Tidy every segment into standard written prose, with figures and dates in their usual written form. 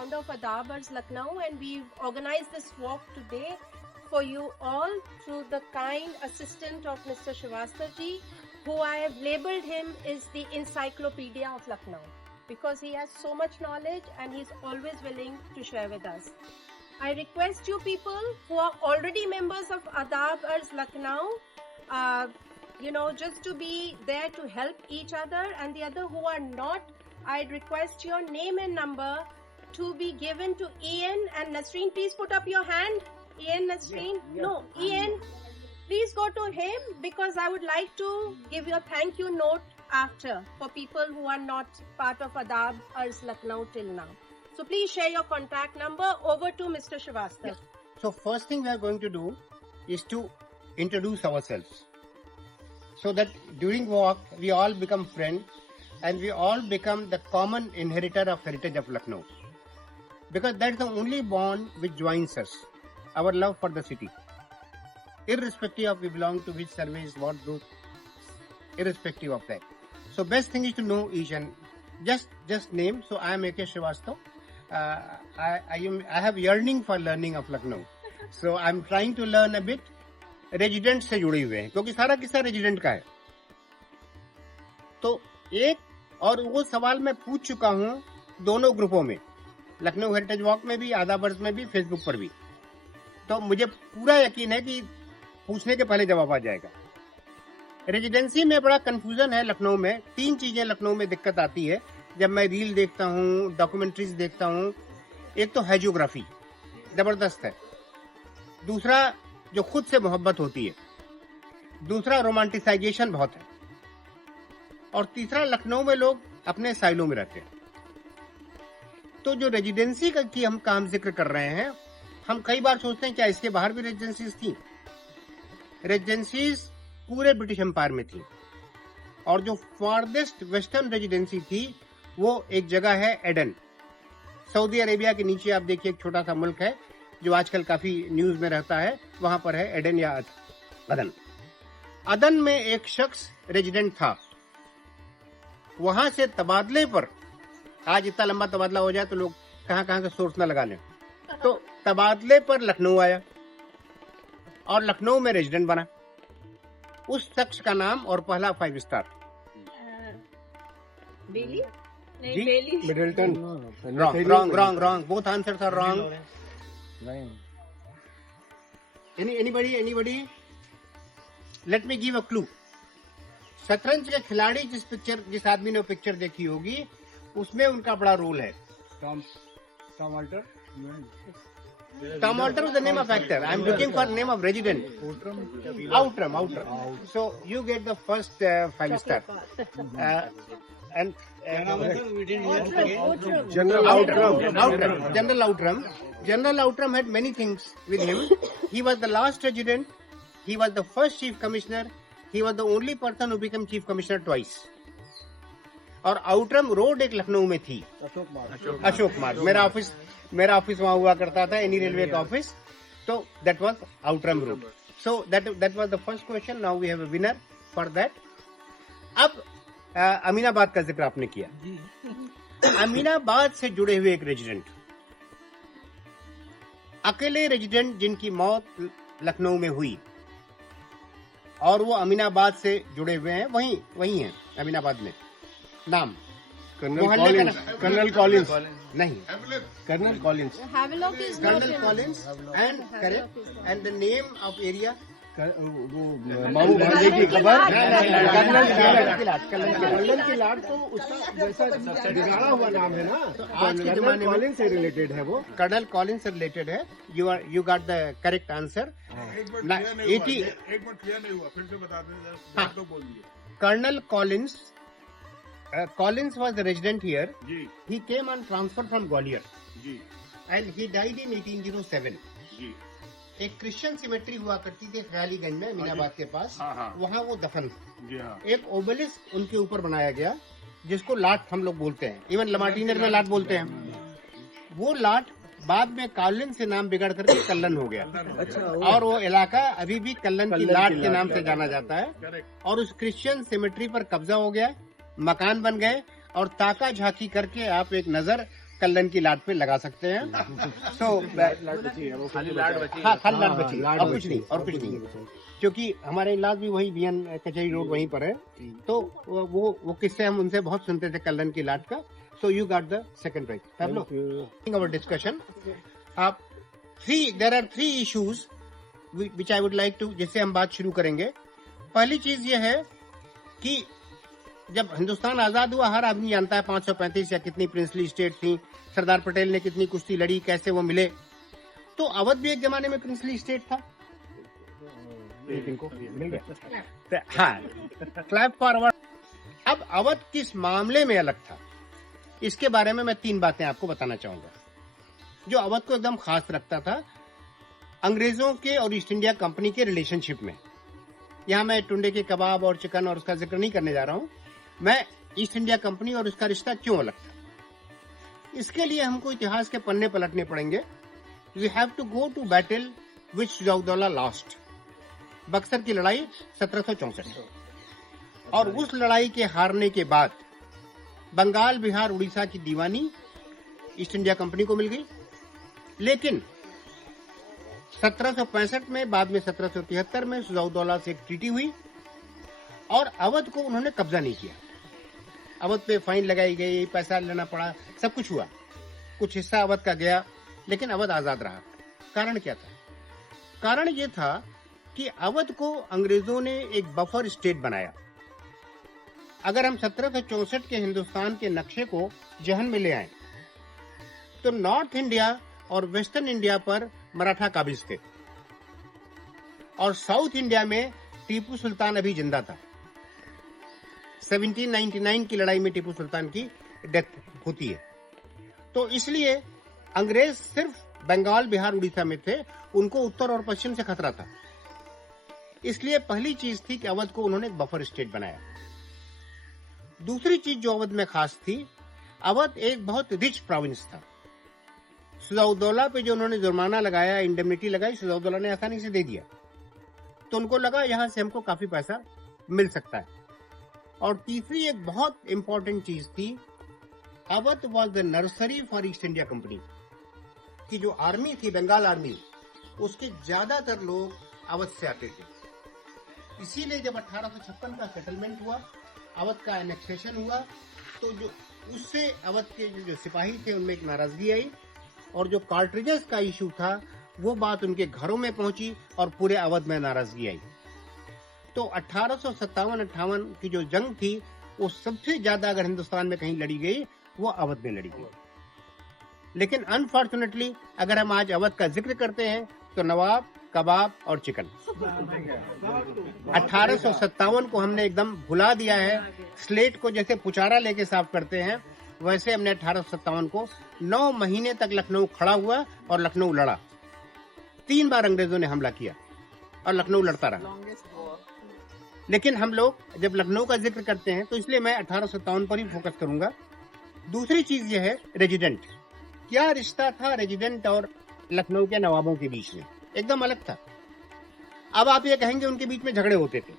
founder of Adabars Lucknow, and we've organized this walk today for you all through the kind assistant of Mr. Srivastava ji, who I have labeled him is the encyclopedia of Lucknow, because he has so much knowledge and he's always willing to share with us. I request you people who are already members of Adabars Lucknow, just to be there to help each other, and the other who are not, I'd request your name and number to be given to Ian and Nasreen. Please put up your hand. Ian, Nasreen? Yes. No, Ian, please go to him, because I would like to give you a thank you note after for people who are not part of Adabars Lucknow till now. So please share your contact number. Over to Mr. Srivastava. Yes. So first thing we are going to do is to introduce ourselves, so that during walk we all become friends and we all become the common inheritor of heritage of Lucknow, because that's the only bond which joins us, our love for the city, irrespective of we belong to which service, what group, irrespective of that. So best thing is to know each and just name. So I am A.K. Srivastava. I have yearning for learning of Lucknow, so I'm trying to learn a bit. Resident से जुड़े हुए हैं, क्योंकि सारा किस्सा resident का है. तो एक और वो सवाल मैं पूछ चुका हूं दोनों ग्रुपों में, लखनऊ हेरिटेज वॉक में भी, आदाबर्स में भी, फेसबुक पर भी. तो मुझे पूरा यकीन है कि पूछने के पहले जवाब आ जाएगा. रेजिडेंसी में बड़ा कंफ्यूजन है लखनऊ में. 3 चीजें लखनऊ में दिक्कत आती है जब मैं रील देखता हूं, डॉक्यूमेंट्रीज देखता हूं. एक तो हैजियोग्राफी जबरदस्त है, दूसरा जो खुद से मोहब्बत होती है, दूसरा रोमांटिसाइजेशन बहुत है, और तीसरा लखनऊ में लोग अपने साइलों में रहते हैं. तो जो रेजिडेंसी की हम जिक्र कर रहे हैं, हम कई बार सोचते हैं क्या इसके बाहर भी रेजिडेंसीज थी. रेजिडेंसीज पूरे ब्रिटिश एम्पायर में थी, और जो फार्देस्ट वेस्टर्न रेजिडेंसी थी वो एक जगह है एडन, सऊदी अरेबिया के नीचे. आप देखिए एक छोटा सा मुल्क है जो आजकल काफी न्यूज में रहता है, वहां पर है एडन या अदन. अदन में एक शख्स रेजिडेंट था. वहां से तबादले पर, आज इतना लंबा तबादला हो जाए तो लोग कहां कहां का सोर्स ना लगा लें, तो तबादले पर लखनऊ आया और लखनऊ में रेजिडेंट बना. उस शख्स का नाम और पहला 5 star Really? Ji, Middleton. wrong. Both answers are wrong. Anybody? Let me give a clue. शतरंज के खिलाड़ी जिस आदमी ने पिक्चर देखी होगी, उसमें उनका बड़ा रोल है. Tom Alter. Tom Alter was the name of actor. I'm looking for name of resident. Outram. So you get the first 5 star. And General Outram. General Outram had many things with him. He was the last resident. He was the first chief commissioner. He was the only person who became chief commissioner twice. और Outram road एक लखनऊ में थी, अशोक मार्ग. मेरा office वहां हुआ करता था, एनी रेलवे का ऑफिस. तो that was Outram Road. So that was the first question. Now we have a winner for that. अब अमीनाबाद का जिक्र आपने किया. अमीनाबाद से जुड़े हुए एक रेजिडेंट, अकेले रेजिडेंट जिनकी मौत लखनऊ में हुई, और वो अमीनाबाद से जुड़े हुए हैं, वही हैं अमीनाबाद में. नाम कर्नल कॉलिंस. नहीं, colonel Collins. Havelock is not colonel in- Collins. And correct. And the name of area, वो मामू भांजे की खबर. कर्नल की लाट तो उसका जैसा बिगाड़ा हुआ नाम है ना, तो आज के जमाने में कॉलिंस से रिलेटेड है वो. कर्नल कॉलिंस से रिलेटेड है. You got the correct answer. एक मिनट क्लियर नहीं हुआ, फिर से बता दें. तो बोल दिए. Colonel Collins was the resident here. Ji He came on transfer from Gwalior ji and he died in 1807. जी. एक क्रिश्चियन सिमेट्री हुआ करती थी ख्यालीगंज में, अमीनाबाद के पास. हाँ. वहाँ वो दफन. जी हाँ. एक ओबेलिस्क उनके ऊपर बनाया गया जिसको लाट हम लोग बोलते हैं, इवन लमाटीनर में लाट बोलते हैं. वो लाट बाद में कॉलिन से नाम बिगड़ करके कल्लन हो गया. अच्छा. और वो इलाका अभी भी कल्लन की लाट के नाम से जाना जाता है. करेक्ट. और उस क्रिश्चियन सिमेट्री पर कब्जा हो गया, मकान बन गए, और ताका झांकी करके आप एक नजर कल्लन की लाट पे लगा सकते हैं। खाली लाड बची। हाँ, खाली लाट बची, और कुछ नहीं, और कुछ नहीं, क्योंकि हमारे इलाज भी वही बीएन कचहरी रोड वहीं पर है। तो वो किस्से हम उनसे बहुत सुनते थे कल्लन की लाट का। So you got the second prize. Our discussion आप there are 3 issues which I would like to, जिससे हम बात शुरू करेंगे। पहली चीज ये है कि जब हिंदुस्तान आजाद हुआ, हर आदमी जानता है 535 या कितनी प्रिंसली स्टेट थी, सरदार पटेल ने कितनी कुश्ती लड़ी, कैसे वो मिले। तो अवध भी एक जमाने में प्रिंसली स्टेट था। मिल गया। हाँ, क्लैप फॉर अवध। अब अवध किस मामले में अलग था, इसके बारे में मैं 3 बातें आपको बताना चाहूंगा जो अवध को एकदम खास रखता था अंग्रेजों के और ईस्ट इंडिया कंपनी के रिलेशनशिप में। यहाँ मैं टुंडे के कबाब और चिकन और उसका जिक्र नहीं करने जा रहा हूँ। मैं ईस्ट इंडिया कंपनी और उसका रिश्ता क्यों अलग था, इसके लिए हमको इतिहास के पन्ने पलटने पड़ेंगे। We have to go to battle which Shujauddaula lost, Buxar की लड़ाई 1764, और उस लड़ाई के हारने के बाद बंगाल, बिहार, उड़ीसा की दीवानी ईस्ट इंडिया कंपनी को मिल गई। लेकिन 1765 में, बाद में 1773 में सुजाउद्दौला से एक ट्रीटी हुई और अवध को उन्होंने कब्जा नहीं किया। अवध पे फाइन लगाई गई, पैसा लेना पड़ा, सब कुछ हुआ, कुछ हिस्सा अवध का गया, लेकिन अवध आजाद रहा। कारण क्या था? कारण ये था कि अवध को अंग्रेजों ने एक बफर स्टेट बनाया। अगर हम 1764 के हिंदुस्तान के नक्शे को जहन में ले आए तो नॉर्थ इंडिया और वेस्टर्न इंडिया पर मराठा काबिज थे और साउथ इंडिया में टीपू सुल्तान अभी जिंदा था। 1799 की लड़ाई में टीपू सुल्तान की डेथ होती है। तो इसलिए अंग्रेज सिर्फ बंगाल, बिहार, उड़ीसा में थे, उनको उत्तर और पश्चिम से खतरा था। इसलिए पहली चीज थी कि अवध को उन्होंने एक बफर स्टेट बनाया। दूसरी चीज जो अवध में खास थी, अवध एक बहुत रिच प्रोविंस था। सुजाउद्दौला पे जो उन्होंने जुर्माना लगाया, इंडेमनिटी लगाई, सुजाउद्दौला ने आसानी से दे दिया। तो उनको लगा यहां से हमको काफी पैसा मिल सकता है। और तीसरी एक बहुत इंपॉर्टेंट चीज थी, Awadh was the nursery for east India company की जो आर्मी थी, बंगाल आर्मी, उसके ज्यादातर लोग अवध से आते थे। इसीलिए जब 1856 का सेटलमेंट हुआ, अवध का एनेक्सेशन हुआ, तो जो उससे अवध के जो सिपाही थे उनमें एक नाराजगी आई और जो कार्ट्रिजेस का इशू था वो बात उनके घरों में पहुंची और पूरे अवध में नाराजगी आई। तो 1857-58 की जो जंग थी वो सबसे ज्यादा अगर हिंदुस्तान में कहीं लड़ी गई वो अवध में लड़ी गई। लेकिन अनफॉर्चुनेटली अगर हम आज अवध का जिक्र करते हैं तो नवाब, कबाब और चिकन 1857 को हमने एकदम भुला दिया है। स्लेट को जैसे पुचारा लेके साफ करते हैं वैसे हमने 1857 को 9 महीने तक लखनऊ खड़ा हुआ और लखनऊ लड़ा। 3 बार अंग्रेजों ने हमला किया और लखनऊ लड़ता रहा। लेकिन हम लोग जब लखनऊ का जिक्र करते हैं तो इसलिए मैं 1857 पर ही फोकस करूंगा। दूसरी चीज यह है रेजिडेंट। क्या रिश्ता था रेजिडेंट और लखनऊ के नवाबों के बीच में? एकदम अलग था। अब आप ये कहेंगे उनके बीच में झगड़े होते थे,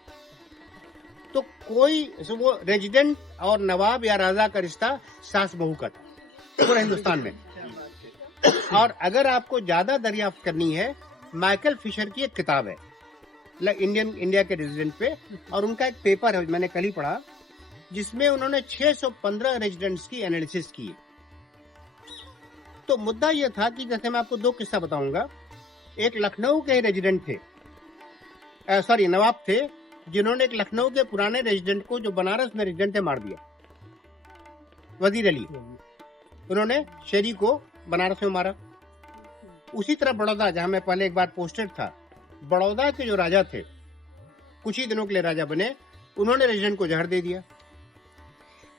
तो कोई वो रेजिडेंट और नवाब या राजा का रिश्ता सास बहू का था पूरे हिंदुस्तान में। और अगर आपको ज्यादा दरियाफ्त करनी है, माइकल फिशर की एक किताब है इंडिया के रेजिडेंट पे, और उनका एक पेपर है मैंने कल ही पढ़ा जिसमें उन्होंने 615 रेजिडेंट्स की एनालिसिस की। तो मुद्दा यह था कि जैसे मैं आपको 2 किस्सा बताऊंगा। एक लखनऊ के रेजिडेंट थे, नवाब थे, जिन्होंने एक लखनऊ के पुराने रेजिडेंट को जो बनारस में रेजिडेंट है मार दिया। वजीर अली, उन्होंने शेरी को बनारस में मारा। उसी तरह बड़ौदा, जहां मैं पहले एक बार पोस्टेड था, बड़ौदा के जो राजा थे, कुछ ही दिनों के लिए राजा बने, उन्होंने रेजिडेंट को जहर दे दिया।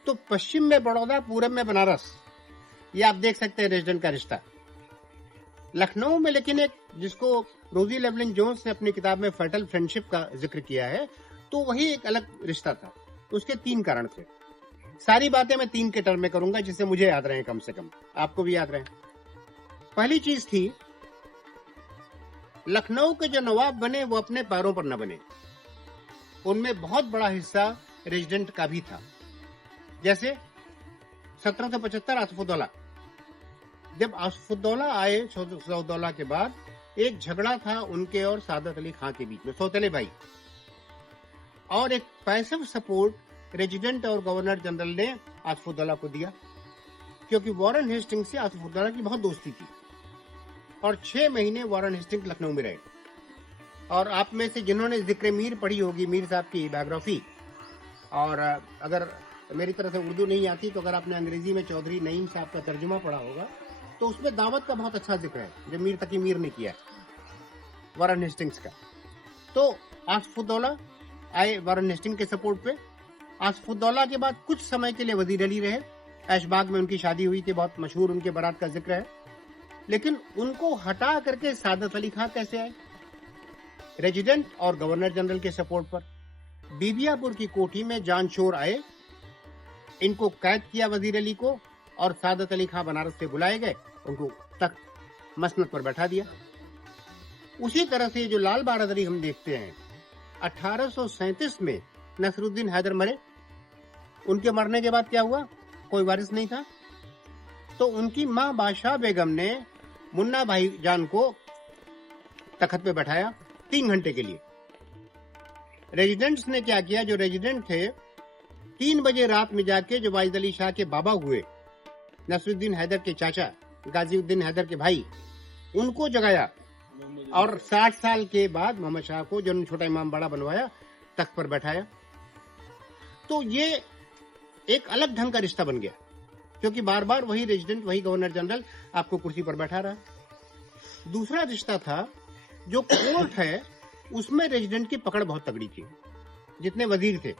तो पश्चिम में बड़ौदा, पूरब में बनारस, ये आप देख सकते हैं रेजिडेंट का रिश्ता। लखनऊ में लेकिन एक जिसको रोजी लेवलिन जोन्स ने अपनी किताब में फर्टल फ्रेंडशिप का जिक्र किया है, तो वही एक अलग रिश्ता था। उसके 3 कारण थे। सारी बातें मैं 3 के टर्म में करूंगा जिससे मुझे याद रहे, कम से कम आपको भी याद रहे। पहली चीज थी, लखनऊ के जो नवाब बने वो अपने पैरों पर न बने। उनमें बहुत बड़ा हिस्सा रेजिडेंट का भी था। जैसे 1775 आसफुद्दौला, जब आसफुद्दौला आए सऊदौला के बाद, एक झगड़ा था उनके और सादत अली खां के बीच में, सौतेले भाई, और एक पैसिव सपोर्ट रेजिडेंट और गवर्नर जनरल ने आसफुद्दौला को दिया, क्योंकि वॉरेन हेस्टिंग्स से आसफुद्दौला की बहुत दोस्ती थी। और 6 महीने वॉरेन हेस्टिंग्स लखनऊ में रहे। और आप में से जिन्होंने जिक्र मीर पढ़ी होगी, मीर साहब की बायोग्राफी, और अगर मेरी तरह से उर्दू नहीं आती तो अगर आपने अंग्रेजी में चौधरी नईम साहब का तर्जुमा पढ़ा होगा तो उसमें दावत का बहुत अच्छा जिक्र है जो मीर तकी मीर ने किया है वॉरेन हेस्टिंग्स का। तो आसफुद्दौला आए वॉरेन हेस्टिंग्स के सपोर्ट पे। आसफुद्दौला के बाद कुछ समय के लिए वजीर अली रहे, ऐशबाग में उनकी शादी हुई थी, बहुत मशहूर उनके बारात का जिक्र है। लेकिन उनको हटा करके सादत अली खां कैसे आए? रेजिडेंट और गवर्नर जनरल के सपोर्ट पर। बीबियापुर की कोठी में जानशोर आए, इनको कैद किया वजीर अली को, और सादत अली खां बनारस से बुलाए गए, उनको तख्त मसनद पर बैठा दिया। उसी तरह से जो लाल बहादुरी हम देखते हैं, 1837 में नसरुद्दीन हैदर मरे। उनके मरने के बाद क्या हुआ? कोई वारिस नहीं था, तो उनकी मां बादशाह बेगम ने मुन्ना भाईजान को तख्त पे बैठाया 3 घंटे के लिए। रेजिडेंट्स ने क्या किया? जो रेजिडेंट थे 3 बजे रात में जाके जो वाजिद अली शाह के बाबा हुए, नसरुद्दीन हैदर के चाचा, गाजीउद्दीन हैदर के भाई, उनको जगाया और 60 साल के बाद मोहम्मद शाह को, जो छोटा इमाम बड़ा बनवाया, तख्त पर बैठाया। तो ये एक अलग ढंग का रिश्ता बन गया, क्योंकि बार बार वही रेजिडेंट, वही गवर्नर जनरल आपको कुर्सी पर बैठा रहा। दूसरा रिश्ता था, जो कोर्ट है उसमें रेजिडेंट की पकड़ बहुत तगड़ी थी, जितने वजीर थे।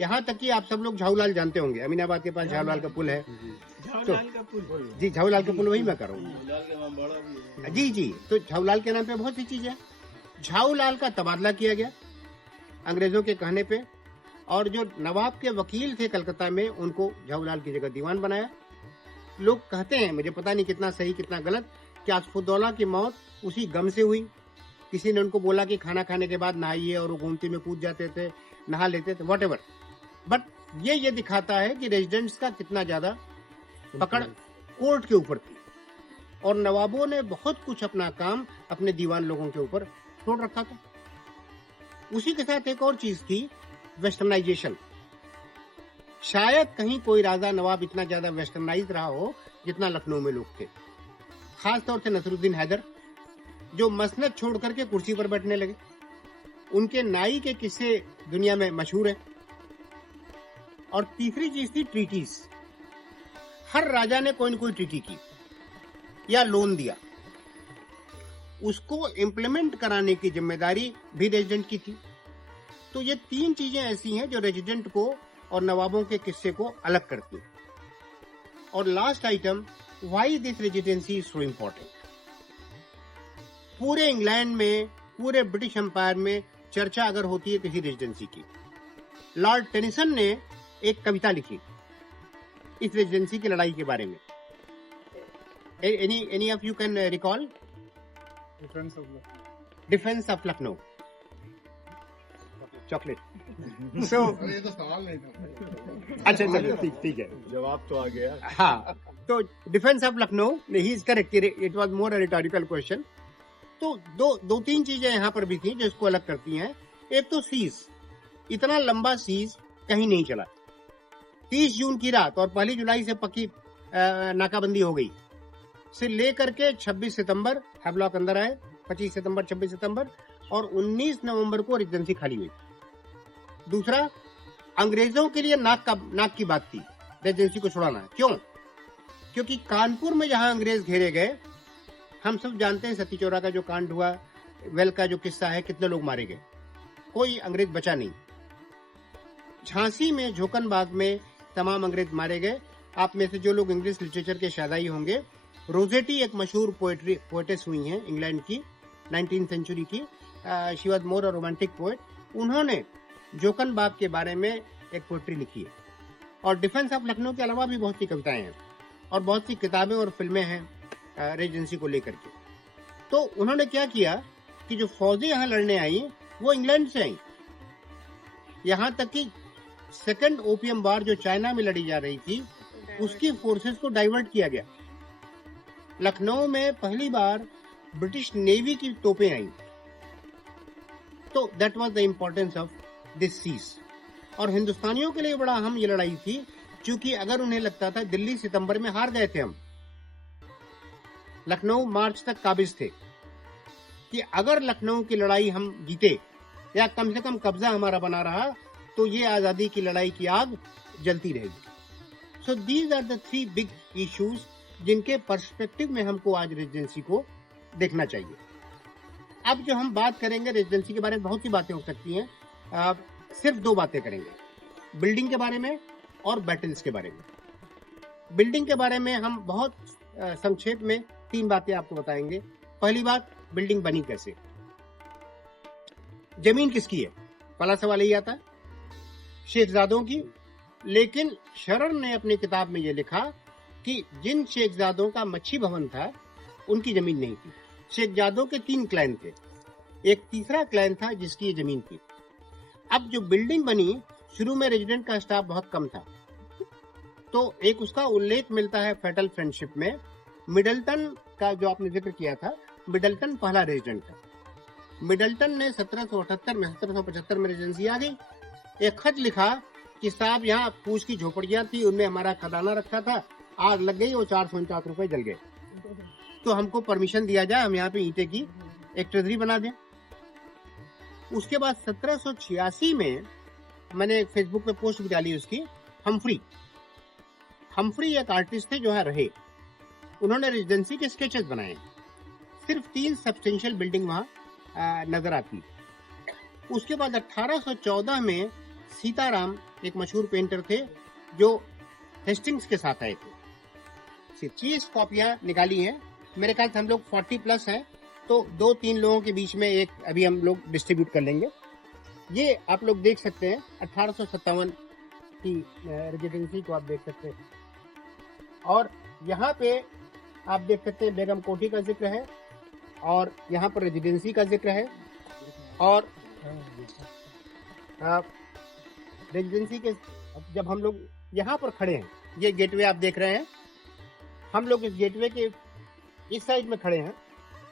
यहाँ तक कि आप सब लोग झाऊलाल जानते होंगे, अमीनाबाद के पास झाऊलाल का पुल है। तो जी, झाऊलाल का पुल वही मैं कर रहा हूँ। जी जी, तो झाऊलाल के नाम पे बहुत सी चीजें हैं। झाऊलाल का तबादला किया गया अंग्रेजों के कहने पे, और जो नवाब के वकील थे कलकत्ता में, उनको झाऊलाल की जगह दीवान बनाया। लोग कहते हैं, मुझे पता नहीं कितना सही कितना गलत, कि आसफुद्दौला की मौत उसी गम से हुई। किसी ने उनको बोला कि खाना खाने के बाद नहाइए, और वो गोमती में कूद जाते थे, नहा लेते थे, व्हाटएवर। बट ये दिखाता है कि रेजिडेंट्स का कितना ज्यादा पकड़ कोर्ट के ऊपर थी, और नवाबों ने बहुत कुछ अपना काम अपने दीवान लोगों के ऊपर छोड़ रखा था। उसी के साथ एक और चीज थी, वेस्टर्नाइजेशन। शायद कहीं कोई राजा नवाब इतना ज्यादा वेस्टर्नाइज रहा हो जितना लखनऊ में लोग थे, खासतौर से नसरुद्दीन हैदर, जो मसनद छोड़ करके कुर्सी पर बैठने लगे। उनके नाई के किस्से दुनिया में मशहूर है। और तीसरी चीज थी ट्रीटीज। हर राजा ने कोई न कोई ट्रीटी की या लोन दिया, उसको इम्प्लीमेंट कराने की जिम्मेदारी भी रेजिडेंट की थी। तो ये 3 चीजें ऐसी हैं जो रेजिडेंट को और नवाबों के किस्से को अलग करती हैं। और last item, why this residency is so important. पूरे इंग्लैंड में, पूरे ब्रिटिश एम्पायर में चर्चा अगर होती है किसी रेजिडेंसी की, लॉर्ड टेनिसन ने एक कविता लिखी इस रेजिडेंसी की लड़ाई के बारे में। Any of you can recall? Defence of Lucknow. Chocolate. So ये तो सवाल नहीं था। अच्छा चलो, ठीक है, जवाब तो आ गया। हाँ, तो defence of Lucknow, he is correct, it was more a rhetorical question. तो दो तीन चीजें यहाँ पर भी थी जो इसको अलग करती हैं। एक तो सीज, इतना लंबा सीज कहीं नहीं चला। 30 जून की रात और 1 जुलाई से पक्की नाकाबंदी हो गई, से लेकर के 26 सितंबर हैवलॉक अंदर आए, 25 सितंबर 26 सितंबर, और 19 नवंबर को रेजिडेंसी खाली हुई। दूसरा, अंग्रेजों के लिए नाक की बात थी रेजिडेंसी को छुड़ाना। क्यों? क्योंकि कानपुर में जहां अंग्रेज घेरे गए, हम सब जानते हैं सती चौरा का जो कांड हुआ, वेल का जो किस्सा है, कितने लोग मारे गए, कोई अंग्रेज बचा नहीं। झांसी में, झोकनबाग में तमाम अंग्रेज मारे गए। आप में से जो लोग इंग्लिश लिटरेचर के शादाई होंगे, रोजेटी एक मशहूर पोएटेस हुई हैं इंग्लैंड की, 19th सेंचुरी की। She was more a romantic poet. उन्होंने जोकनबाग के बारे में एक पोएट्री लिखी है। और डिफेंस ऑफ लखनऊ के अलावा भी बहुत सी कविताएं हैं और बहुत सी किताबें और फिल्में हैं रेजिडेंसी को लेकर के। तो उन्होंने क्या किया कि जो फौजें यहाँ लड़ने आई वो इंग्लैंड से आई। यहाँ तक कि सेकंड ओपियम वार जो चाइना में लड़ी जा रही थी, उसकी फोर्सेस को डाइवर्ट किया गया लखनऊ में पहली बार ब्रिटिश नेवी की तोपें आई। तो that was the importance of this siege. और हिंदुस्तानियों के लिए बड़ा अहम ये लड़ाई थी, क्योंकि अगर उन्हें लगता था दिल्ली सितंबर में हार गए थे, हम लखनऊ मार्च तक काबिज थे, कि अगर लखनऊ की लड़ाई हम जीते या कम से कम कब्जा हमारा बना रहा तो ये आजादी की लड़ाई की आग जलती रहेगी। So these are the 3 big issues जिनके पर्सपेक्टिव में हमको आज रेजिडेंसी को देखना चाहिए। अब जो हम बात करेंगे रेजिडेंसी के बारे में, बहुत सी बातें हो सकती हैं, सिर्फ 2 बातें करेंगे, बिल्डिंग के बारे में और बैटल्स के बारे में। बिल्डिंग के बारे में हम बहुत संक्षेप में 3 बातें आपको बताएंगे। पहली बात, बिल्डिंग बनी कैसे, जमीन किसकी है, पहला सवाल यही आता है, शेखजादों की। लेकिन शरण ने अपनी किताब में यह लिखा कि जिन शेखजादों का मच्छी भवन था उनकी जमीन नहीं थी। शेखजादों के 3 क्लैन थे, एक तीसरा क्लैन था जिसकी ये जमीन थी। अब जो बिल्डिंग बनी, शुरू में रेजिडेंट का स्टाफ बहुत कम था, तो एक उसका उल्लेख मिलता है फेटल फ्रेंडशिप में। मिडल्टन का जो आपने जिक्र किया था, मिडल्टन पहला रेजिडेंट था। मिडल्टन ने 1775 में रेजिडेंसी आ गई, एक खत लिखा कि साहब यहाँ पूछ की झोपड़ियां थी, उनमें हमारा खजाना रखा था, आग लग गई, वो 449 रुपए जल गए, तो हमको परमिशन दिया जाए, हम यहाँ पे ईंटे की एक ट्रेजरी बना दें। उसके बाद 1786 में मैंने फेसबुक पे पोस्ट भी डाली उसकी, हम्फ्री एक आर्टिस्ट थे जो है रहे, उन्होंने रेजिडेंसी के स्केचेस बनाए। सिर्फ 3 सब्सटेंशियल बिल्डिंग वहां नजर आती। उसके बाद 1814 में सीताराम एक मशहूर पेंटर थे जो हेस्टिंग्स के साथ आए थे। 30 कॉपियां निकाली हैं, मेरे ख्याल से हम लोग 40+ हैं, तो 2-3 लोगों के बीच में एक अभी हम लोग डिस्ट्रीब्यूट कर लेंगे। ये आप लोग देख सकते हैं 1857 की रेजिडेंसी को आप देख सकते हैं, और यहाँ पे आप देख सकते हैं बेगम कोठी का जिक्र है, और यहाँ पर रेजिडेंसी का जिक्र है, और रेजिडेंसी के जब हम लोग यहाँ पर खड़े हैं, ये गेटवे आप देख रहे हैं, हम लोग इस गेटवे के इस साइड में खड़े हैं।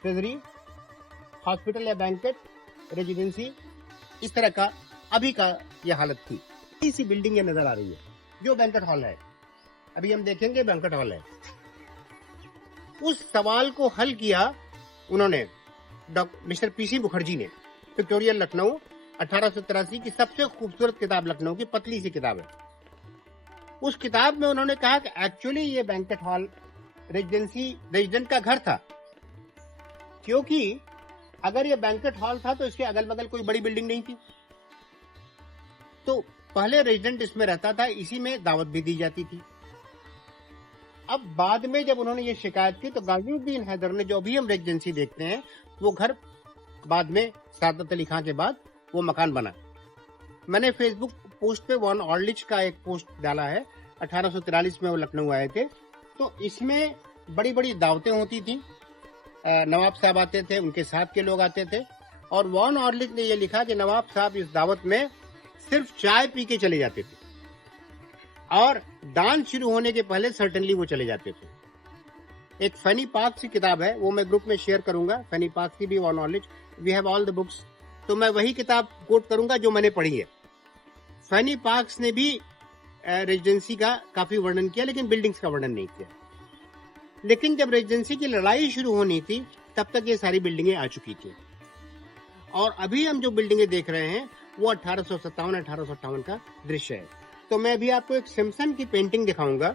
ट्रेजरी, हॉस्पिटल या बैंकेट, रेजिडेंसी, इस तरह का अभी का ये हालत थी। इसी बिल्डिंग ये नजर आ रही है जो बैंकेट हॉल है, अभी हम देखेंगे बैंकेट हॉल है। उस सवाल को हल किया उन्होंने मिस्टर पीसी मुखर्जी ने, पिक्टोरियल लखनऊ 1883 की सबसे खूबसूरत किताब लखनऊ की, पतली सी किताब है। उस किताब में उन्होंने कहा कि एक्चुअली ये बैंकेट हॉल रेजिडेंट का घर था, क्योंकि अगर ये बैंकेट हॉल था तो इसके अगल बगल कोई बड़ी बिल्डिंग नहीं थी, तो पहले रेजिडेंट इसमें रहता था, इसी में दावत भी दी जाती थी। अब बाद में जब उन्होंने ये शिकायत की तो गाजिउद्दीन हैदर ने, जो अभी हम रेजिडेंसी देखते हैं, वो घर बाद में सादत अली खां के बाद वो मकान बना। मैंने फेसबुक पोस्ट पे वॉन ऑर्लिच का एक पोस्ट डाला है, 1843 में वो लखनऊ आए थे, तो इसमें बड़ी बड़ी दावतें होती थी, नवाब साहब आते थे, उनके साथ के लोग आते थे, और वॉन ऑर्लिच ने ये लिखा कि नवाब साहब इस दावत में सिर्फ चाय पी के चले जाते थे, और डांस शुरू होने के पहले सर्टेनली वो चले जाते थे। एक फनी पार्क की किताब है, वो मैं ग्रुप में शेयर करूंगा, फनी पार्क की भी, von Orlich, we have all the books, तो मैं वही किताब कोट करूंगा जो मैंने पढ़ी है। फनी पार्क्स ने भी रेजिडेंसी का काफी वर्णन किया, लेकिन बिल्डिंग्स का वर्णन नहीं किया। लेकिन जब रेजिडेंसी की लड़ाई शुरू होनी थी, तब तक ये सारी बिल्डिंगें आ चुकी थी, और अभी हम जो बिल्डिंगें देख रहे हैं वो 1857-1858 का दृश्य है। तो मैं अभी आपको एक सिम्पसन की पेंटिंग दिखाऊंगा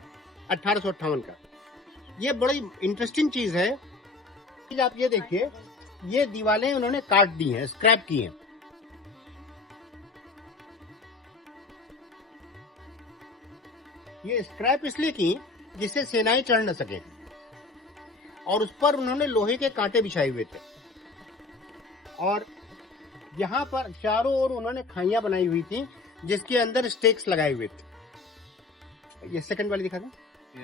1858 का। ये बड़ी इंटरेस्टिंग चीज है। आप ये देखिए, ये दीवारें उन्होंने काट दी हैं, स्क्रैप की हैं। ये स्क्रैप इसलिए की जिससे सेनाएं चढ़ न सके, और उस पर उन्होंने लोहे के कांटे बिछाए हुए थे, और यहाँ पर चारों ओर उन्होंने खाइयां बनाई हुई थी जिसके अंदर स्टेक्स लगाए हुए थे। ये सेकंड वाली दिखा दें।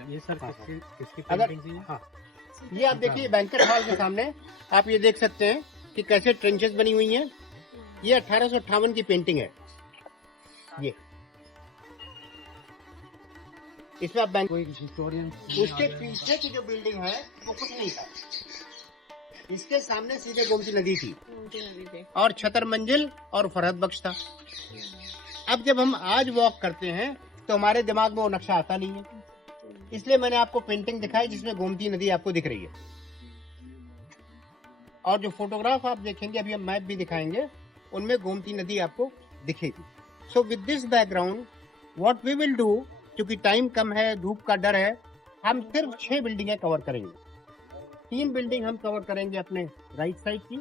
ये सर किसकी अगर पेंटिंग है? हाँ, ये आप देखिए बैंकेट हॉल के सामने आप ये देख सकते हैं कि कैसे ट्रेंचेस बनी हुई हैं। ये 1858 की पेंटिंग है। ये इसमें आप बैंक, कोई हिस्टोरियन उसके पीछे की जो बिल्डिंग है वो कुछ नहीं था, इसके सामने सीधे गोमती नदी थी और छतर मंजिल और फरहत बख्श था। अब जब हम आज वॉक करते हैं तो हमारे दिमाग में वो नक्शा आता नहीं है, इसलिए मैंने आपको पेंटिंग दिखाई जिसमें गोमती नदी आपको दिख रही है। और जो फोटोग्राफ आप देखेंगे, अभी हम मैप भी दिखाएंगे, उनमें गोमती नदी आपको दिखेगी। So with this background what we will do, क्योंकि टाइम कम है, धूप का डर है, हम सिर्फ 6 बिल्डिंगें कवर करेंगे। 3 बिल्डिंग हम कवर करेंगे अपने राइट साइड की,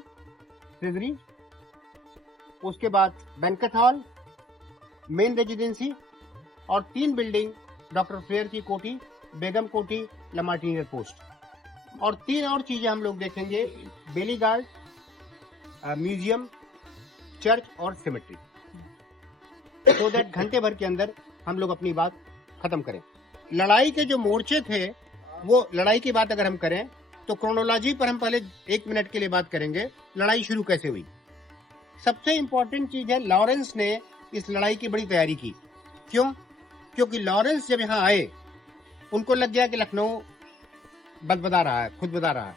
ट्रेजरी, उसके बाद बैंक्वेट हॉल, मेन रेजिडेंसी, और 3 बिल्डिंग डॉक्टर फेयर की कोठी, बेगम कोठी, लमार्टिनियर पोस्ट, और 3 और चीजें हम लोग देखेंगे, बेली गार्ड, म्यूजियम, चर्च और सिमेट्री, सो दैट घंटे भर के अंदर हम लोग अपनी बात खत्म करें। लड़ाई के जो मोर्चे थे, वो लड़ाई की बात अगर हम करें तो क्रोनोलॉजी पर हम पहले 1 मिनट के लिए बात करेंगे, लड़ाई शुरू कैसे हुई। सबसे इंपॉर्टेंट चीज है, लॉरेंस ने इस लड़ाई की बड़ी तैयारी की। क्यों? क्योंकि लॉरेंस जब यहाँ आए, उनको लग गया कि लखनऊ बदबदा रहा है, खुद बदा रहा है।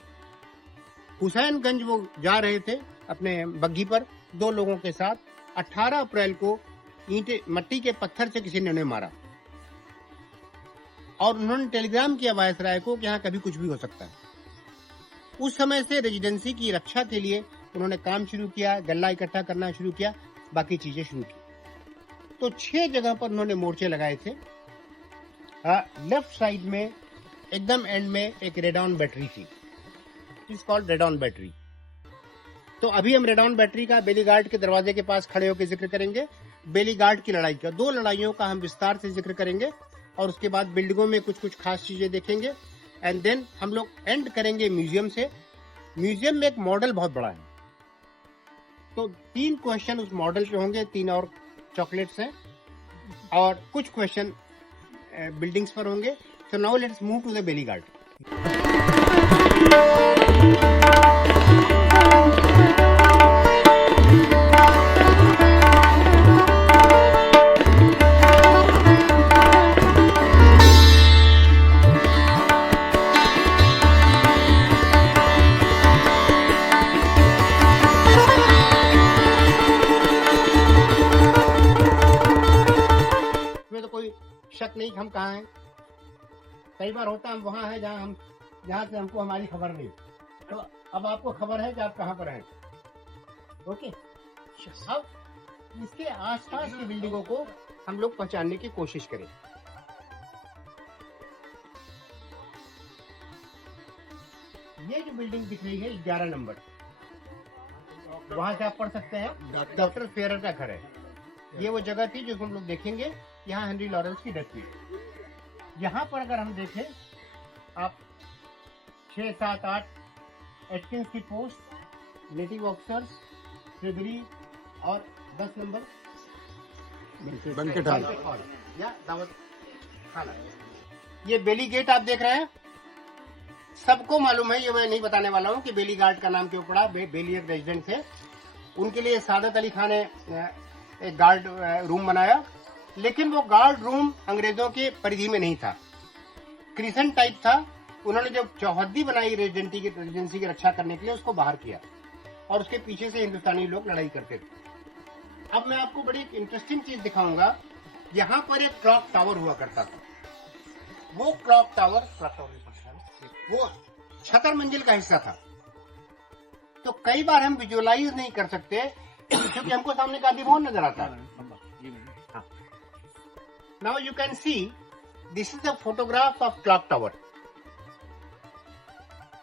हुसैनगंज वो जा रहे थे अपने बग्घी पर 2 लोगों के साथ, 18 अप्रैल को ईंटे मट्टी के पत्थर से किसी ने उन्हें मारा, और उन्होंने टेलीग्राम किया वायसराय को कि यहाँ कभी कुछ भी हो सकता है। उस समय से रेजिडेंसी की रक्षा के लिए उन्होंने काम शुरू किया, गल्ला इकट्ठा करना शुरू किया, बाकी चीजें शुरू की। तो 6 जगह पर उन्होंने मोर्चे लगाए थे। लेफ्ट साइड में एकदम एंड में एक रेडॉन बैटरी थी, इज कॉल्ड रेडॉन बैटरी। तो अभी हम रेडॉन बैटरी का बेली गार्ड के दरवाजे के पास खड़े होकर जिक्र करेंगे, बेली गार्ड की लड़ाई का। 2 लड़ाइयों का हम विस्तार से जिक्र करेंगे, और उसके बाद बिल्डिंगों में कुछ कुछ खास चीजें देखेंगे, एंड देन हम लोग एंड करेंगे म्यूजियम से। म्यूजियम में एक मॉडल बहुत बड़ा है, तो 3 क्वेश्चन उस मॉडल पे होंगे, 3 और चॉकलेट्स हैं, और कुछ क्वेश्चन बिल्डिंग्स पर होंगे। So now let's move to the Baillie Guard. शक नहीं हम कहाँ हैं। कई बार होता हम वहां हैं जहाँ से हमको हमारी खबर नहीं, तो अब आपको खबर है कि आप कहाँ पर हैं। ओके, अब इसके आसपास की बिल्डिंगों को हम लोग पहचानने की कोशिश करें। ये जो बिल्डिंग दिख रही है 11 नंबर, वहां से आप पढ़ सकते हैं डॉक्टर फेयर का घर है। ये वो जगह थी जो हम लोग देखेंगे, यहाँ हेनरी लॉरेंस की डेथ हुई। यहाँ पर अगर हम देखें, आप 6, 7, 8 एटकिंस की पोस्ट, नेटिव ऑफिसर्स, ट्रेजरी, और 10 नंबर बैंक्वेट हॉल या दावत खाना। ये बेली गेट आप देख रहे हैं, सबको मालूम है, ये मैं नहीं बताने वाला हूँ कि बेली गार्ड का नाम क्यों पड़ा। बेली एक रेजिडेंट थे, उनके लिए सादत अली खान ने एक गार्ड रूम बनाया, लेकिन वो गार्ड रूम अंग्रेजों के परिधि में नहीं था, क्रिसेंट टाइप था। उन्होंने जब चौहद्दी बनाई रेजिडेंसी की रक्षा करने के लिए, उसको बाहर किया, और उसके पीछे से हिंदुस्तानी लोग लड़ाई करते थे। अब मैं आपको बड़ी इंटरेस्टिंग चीज दिखाऊंगा। यहाँ पर एक क्लॉक टावर हुआ करता था। वो क्लॉक टावर वो छतर मंजिल का हिस्सा था। तो कई बार हम विजुअलाइज नहीं कर सकते क्योंकि हमको सामने गांधी भवन नजर आता है। Now you can see this is the photograph of clock tower.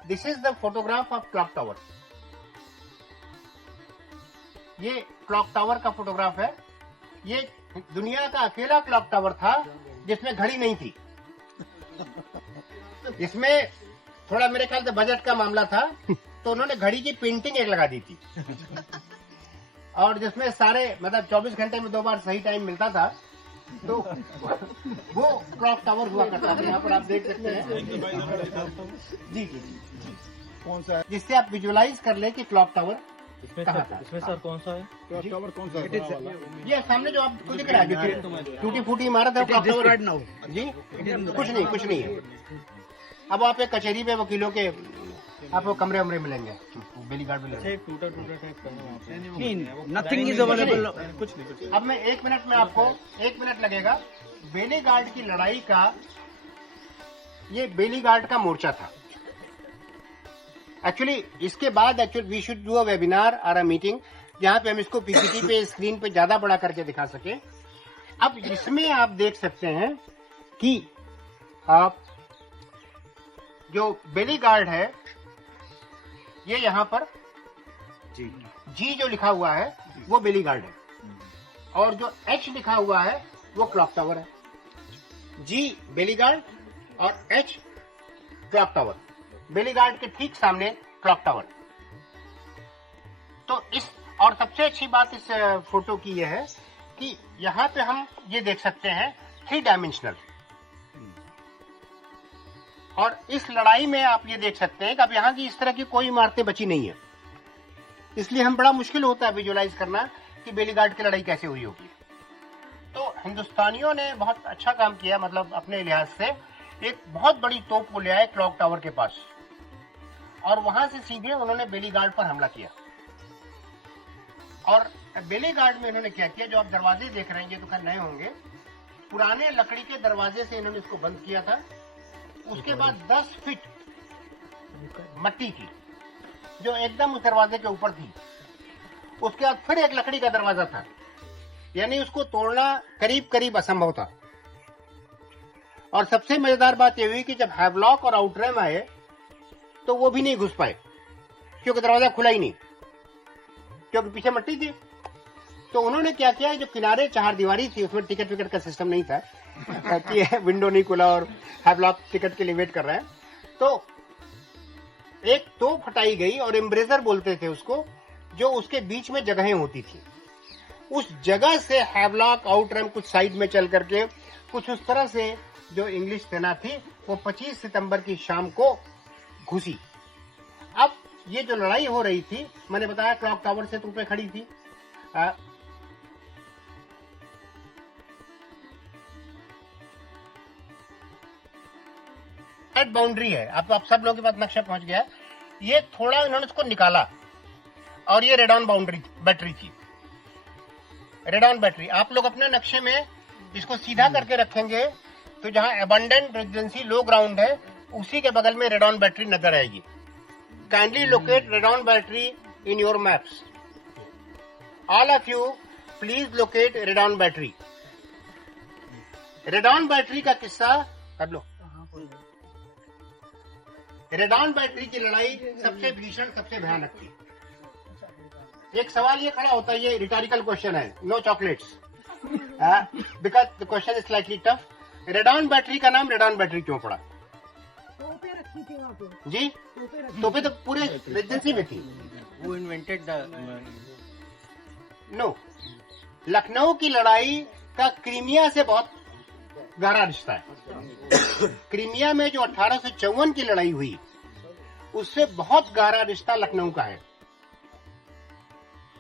This is the photograph of clock tower. ये क्लॉक टावर का फोटोग्राफ है। ये दुनिया का अकेला क्लॉक टावर था जिसमें घड़ी नहीं थी। इसमें थोड़ा मेरे ख्याल से बजट का मामला था, तो उन्होंने घड़ी की पेंटिंग एक लगा दी थी, और जिसमें सारे मतलब 24 घंटे में 2 बार सही टाइम मिलता था। तो वो क्लॉक टावर हुआ करता था। यहाँ पर आप देख सकते हैं जी, कौन सा, जिससे आप विजुअलाइज कर ले कि क्लॉक टावर इसमें सर कौन सा है? क्लॉक टावर कौन सा है? ये सामने जो आपको दिख रहा है, जो टूटी फूटी इमारत है, क्लॉक टावर जी, कुछ नहीं है। अब आप एक कचहरी में वकीलों के आपको कमरे वमरे मिलेंगे, बेली गार्ड मिलेंगे। टूटा टाइप का है वहाँ पे। नहीं, नथिंग इज अवेलेबल। कुछ नहीं। अब मैं 1 मिनट में आपको 1 मिनट लगेगा। बेली गार्ड की लड़ाई का, ये बेली गार्ड का मोर्चा था। एक्चुअली इसके बाद we should do a webinar और अ मीटिंग जहां पे हम इसको पीपीटी पे, स्क्रीन पे ज्यादा बड़ा करके दिखा सके। अब इसमें आप देख सकते हैं कि आप जो बेली गार्ड है, ये यहाँ पर जी जो लिखा हुआ है वो बेली गार्ड है, और जो एच लिखा हुआ है वो क्लॉक टावर है। जी बेली गार्ड और एच क्लॉक टावर। बेली गार्ड के ठीक सामने क्लॉक टावर। तो इस, और सबसे अच्छी बात इस फोटो की यह है कि यहाँ पे हम ये देख सकते हैं 3 डायमेंशनल। और इस लड़ाई में आप ये देख सकते हैं कि अब यहाँ की इस तरह की कोई इमारतें बची नहीं है, इसलिए हम बड़ा मुश्किल होता है विजुअलाइज करना कि बेली गार्ड की लड़ाई कैसे हुई होगी। तो हिंदुस्तानियों ने बहुत अच्छा काम किया, मतलब अपने लिहाज से एक बहुत बड़ी तोप को ले आए क्लॉक टावर के पास, और वहां से सीधे उन्होंने बेली गार्ड पर हमला किया। और बेली गार्ड में इन्होंने क्या किया, जो आप दरवाजे देख रहे हैं ये तो खैर नए होंगे, पुराने लकड़ी के दरवाजे से इन्होंने इसको बंद किया था। उसके बाद 10 फीट मट्टी की जो एकदम उस दरवाजे के ऊपर थी। उसके बाद फिर एक लकड़ी का दरवाजा था, यानी उसको तोड़ना करीब करीब असंभव था। और सबसे मजेदार बात यह हुई कि जब हैवलॉक और आउटरैम आए तो वो भी नहीं घुस पाए, क्योंकि दरवाजा खुला ही नहीं, क्योंकि पीछे मट्टी थी। तो उन्होंने क्या किया, जो किनारे 4 दीवारी थी उसमें टिकट विकट का सिस्टम नहीं था कि विंडो नहीं खुला और हैवलॉक टिकट के लिए वेट कर रहे हैं। तो एक तोप हटाई गई और एम्ब्रेजर बोलते थे उसको, जो उसके बीच में जगहें होती थी। उस जगह से हैवलॉक आउटरैम कुछ साइड में चल करके कुछ उस तरह से जो इंग्लिश सेना थी वो 25 सितंबर की शाम को घुसी। अब ये जो लड़ाई हो रही थी, मैंने बताया क्लॉक टावर से तोपें खड़ी थी। बाउंड्री है, आप सब लोगों के पास नक्शा पहुंच गया। ये थोड़ा इन्होंने इसको निकाला और ये रेडॉन बाउंड्री बैटरी थी। रेडॉन बैटरी आप लोग अपने नक्शे में इसको सीधा करके रखेंगे तो जहां अबंडेंट रेजिडेंसी लो ग्राउंड है उसी के बगल में रेडॉन बैटरी नजर आएगी। Kindly locate radon battery in your maps. All of you please locate radon battery. Radon battery का किस्सा कर लो। रेडॉन बैटरी की लड़ाई सबसे भीषण, सबसे भयानक थी। एक सवाल ये खड़ा होता है, ये रिटोरिकल क्वेश्चन है, no chocolates, because the question is slightly tough. Redan battery का नाम रेडॉन बैटरी क्यों पड़ा? तोपे रखी थी वहाँ पे। जी तोपे तो पूरे रेजिडेंसी में थी। वो इन्वेंटेड नो, लखनऊ की लड़ाई का क्रीमिया से बहुत गहरा रिश्ता है। क्रीमिया में जो 1854 की लड़ाई हुई उससे बहुत गहरा रिश्ता लखनऊ का है।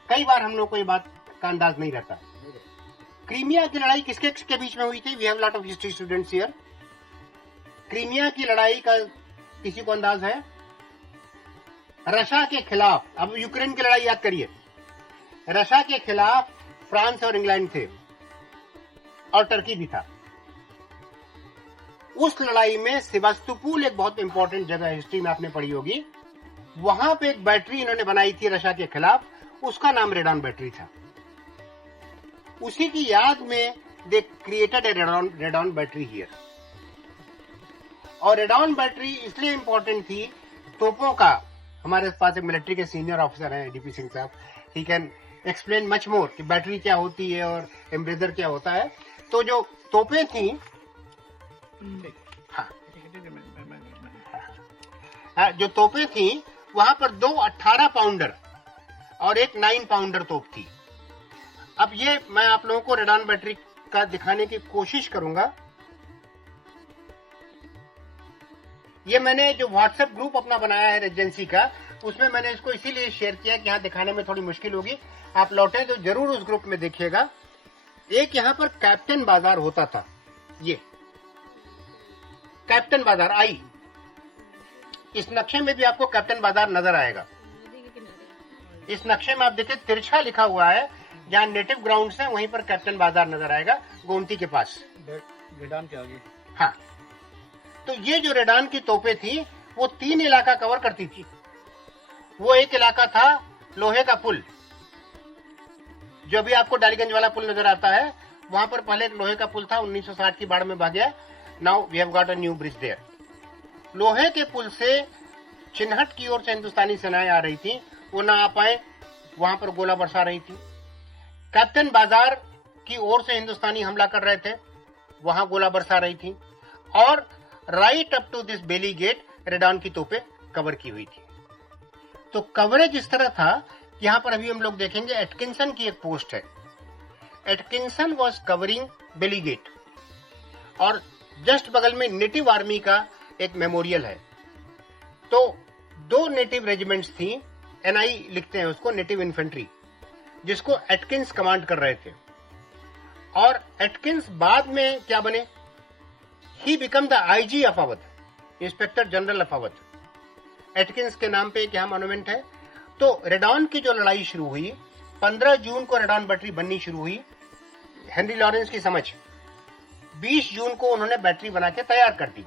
कई बार हम लोग को ये बात का अंदाज नहीं रहता। क्रीमिया की लड़ाई किसके के बीच में हुई थी? We have lot of history students here. Crimea की लड़ाई का किसी को अंदाज है? रशिया के खिलाफ, अब यूक्रेन की लड़ाई याद करिए, रशिया के खिलाफ फ्रांस और इंग्लैंड थे और टर्की भी था। उस लड़ाई में सेवास्तोपोल एक बहुत इंपॉर्टेंट जगह हिस्ट्री में आपने पढ़ी होगी, वहां पे एक बैटरी इन्होंने बनाई थी रशिया के खिलाफ, उसका नाम रेडॉन बैटरी था। उसी की याद में they created a radon battery here. और रेडॉन बैटरी इसलिए इंपॉर्टेंट थी, तोपों का, हमारे पास एक मिलिट्री के सीनियर ऑफिसर हैं डीपी सिंह साहब, he can explain much more कि बैटरी क्या होती है और एम्ब्रेजर क्या होता है। तो जो तोपें थी, हाँ, जो तोपें थी वहां पर 2 18 पाउंडर और एक 9 पाउंडर तोप थी। अब ये मैं आप लोगों को रेडॉन बैटरी का दिखाने की कोशिश करूंगा। ये मैंने जो व्हाट्सएप ग्रुप अपना बनाया है रेजिडेंसी का, उसमें मैंने इसको इसीलिए शेयर किया कि यहाँ दिखाने में थोड़ी मुश्किल होगी। आप लौटे तो जरूर उस ग्रुप में देखिएगा। एक यहाँ पर कैप्टन बाजार होता था, ये कैप्टन बाजार आई, इस नक्शे में भी आपको कैप्टन बाजार नजर आएगा। इस नक्शे में आप देखिए तिरछा लिखा हुआ है, जहाँ नेटिव ग्राउंड्स हैं वहीं पर कैप्टन बाजार नजर आएगा, गोमती के पास, रेडान के आगे। हाँ, तो ये जो रेडान की तोपें थी वो 3 इलाका कवर करती थी। वो एक इलाका था लोहे का पुल, जो अभी आपको डालीगंज वाला पुल नजर आता है, वहां पर पहले एक लोहे का पुल था, 1960 की बाढ़ में बह गया। Now we have got a new bridge there. लोहे के पुल से चिन्हट की ओर से हिंदुस्तानी सेनाएं आ रही थी, वो ना आ पाए, वहां पर गोला बरसा रही थी। कैप्टन बाजार की ओर से हिंदुस्तानी हमला कर रहे थे, वहां गोला बरसा रही थी। और right up to this Baillie gate Redan की तोपें कवर की हुई थी। तो कवरेज इस तरह था, यहां पर अभी हम लोग देखेंगे एटकिंसन की एक पोस्ट है। Atkinson was covering Baillie gate, और जस्ट बगल में नेटिव आर्मी का एक मेमोरियल है। तो 2 नेटिव रेजिमेंट्स थी, एनआई लिखते हैं उसको, नेटिव इन्फेंट्री, जिसको एटकिंस कमांड कर रहे थे। और एटकिंस बाद में क्या बने, he become the IG of Awadh, inspector general of Awadh. Atkins के नाम पे एक यहाँ मॉन्यूमेंट है। तो रेडान की जो लड़ाई शुरू हुई, 15 जून को रेडान बैटरी बननी शुरू हुई, हेनरी लॉरेंस की समझ। 20 जून को उन्होंने बैटरी बना के तैयार कर दी।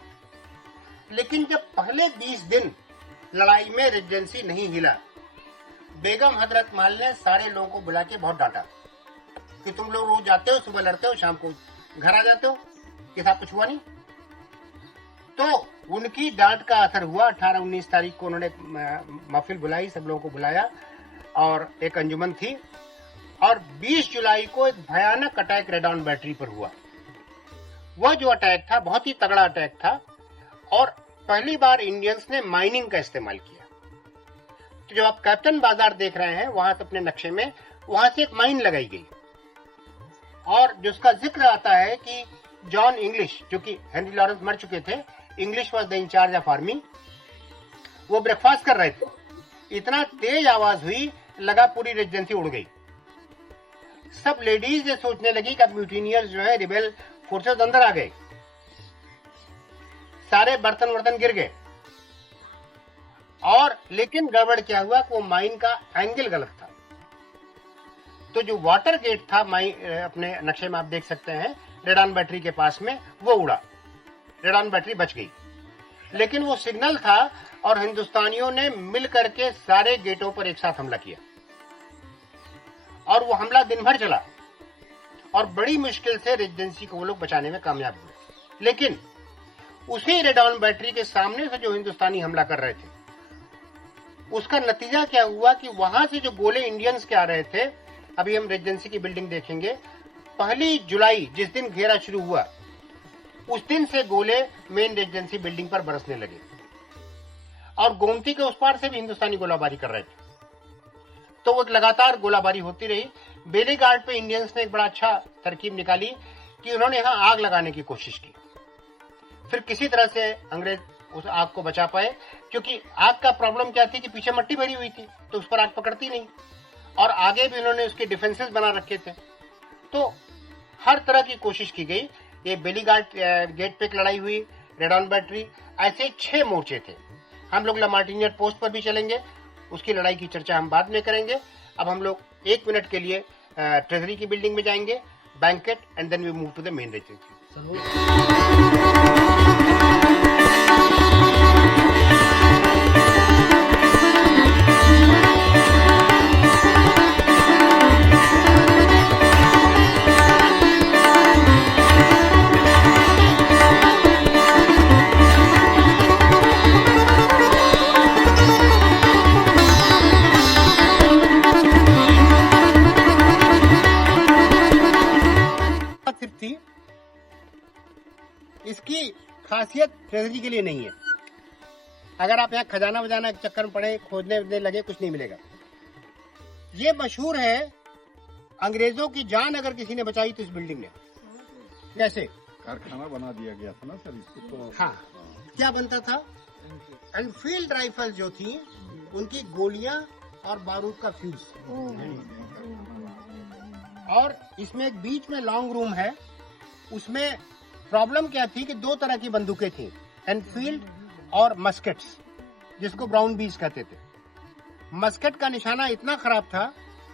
लेकिन जब पहले 20 दिन लड़ाई में रेजिडेंसी नहीं हिला, बेगम हजरत महल ने सारे लोगों को बुला के बहुत डांटा कि तुम लोग रोज जाते हो, सुबह लड़ते हो, शाम को घर आ जाते हो, के साथ कुछ हुआ नहीं। तो उनकी डांट का असर हुआ। 18-19 तारीख को उन्होंने महफिल बुलाई, सब लोगों को बुलाया और एक अंजुमन थी। और 20 जुलाई को एक भयानक अटैक रेडान बैटरी पर हुआ। वह जो अटैक था बहुत ही तगड़ा अटैक था, और पहली बार इंडियंस ने माइनिंग का इस्तेमाल किया। तो जब आप कैप्टन बाजार देख रहे हैं वहां अपने नक्शे में, वहां से एक माइन लगाई गई, और जिसका जिक्र आता है कि जॉन इंग्लिश, जो कि हेनरी लॉरेंस मर चुके थे, English was the incharge of army, वो ब्रेकफास्ट कर रहे थे। इतना तेज आवाज हुई, लगा पूरी रेजिडेंसी उड़ गई। सब लेडीज ये सोचने लगी कि अब म्यूटिनियर्स जो है, रिबेल फोर्सेस अंदर आ गए। सारे बर्तन वर्तन गिर गए। और लेकिन गड़बड़ क्या हुआ कि वो माइन का एंगल गलत था। तो जो वाटर गेट था अपने नक्शे में आप देख सकते हैं, रेडान बैटरी के पास में, वो उड़ा। रेडान बैटरी बच गई। लेकिन वो सिग्नल था, और हिंदुस्तानियों ने मिल करके सारे गेटों पर एक साथ हमला किया, और वो हमला दिन भर चला, और बड़ी मुश्किल से रेजिडेंसी को वो लोग बचाने में कामयाब हुए। लेकिन उसी रेडान बैटरी के सामने से जो हिंदुस्तानी हमला कर रहे थे, उसका नतीजा क्या हुआ कि वहां से जो गोले इंडियंस के आ रहे थे, अभी हम रेजिडेंसी की बिल्डिंग देखेंगे, 1 जुलाई जिस दिन घेरा शुरू हुआ, उस दिन से गोले मेन रेजिडेंसी बिल्डिंग पर बरसने लगे। और गोमती के उस पार से भी हिंदुस्तानी गोलाबारी कर रहे थे। तो वो लगातार गोलाबारी होती रही। बेली गार्ड पे इंडियंस ने एक बड़ा अच्छा तरकीब निकाली कि उन्होंने यहाँ आग लगाने की कोशिश की। फिर किसी तरह से अंग्रेज उस आग को बचा पाए, क्योंकि आग का प्रॉब्लम क्या थी कि पीछे मट्टी भरी हुई थी, तो उस पर आग पकड़ती नहीं, और आगे भी उन्होंने उसके डिफेंसेस बना रखे थे। तो हर तरह की कोशिश की गई। ये बेली गार्ड गेट पे एक लड़ाई हुई, रेडान बैटरी, ऐसे 6 मोर्चे थे। हम लोग लामार्टिनियर पोस्ट पर भी चलेंगे, उसकी लड़ाई की चर्चा हम बाद में करेंगे। अब हम लोग 1 मिनट के लिए ट्रेजरी की बिल्डिंग में जाएंगे, banquet, and then we move to the main residency. थी, इसकी खासियत ट्रेजरी के लिए नहीं है। अगर आप यहाँ खजाना वजाना के चक्कर में पड़े, खोजने लगे, कुछ नहीं मिलेगा। ये मशहूर है, अंग्रेजों की जान अगर किसी ने बचाई तो इस बिल्डिंग ने। कैसे? कारखाना बना दिया गया था ना सर इसको। तो हाँ, क्या बनता था? एनफील्ड राइफल जो थी उनकी गोलियां और बारूद का फ्यूज। और इसमें एक बीच में लॉन्ग रूम है, उसमें प्रॉब्लम क्या थी कि दो तरह की बंदूकें थी, एनफील्ड और मस्केट्स, जिसको ब्राउन बीज कहते थे। मस्केट का निशाना इतना खराब था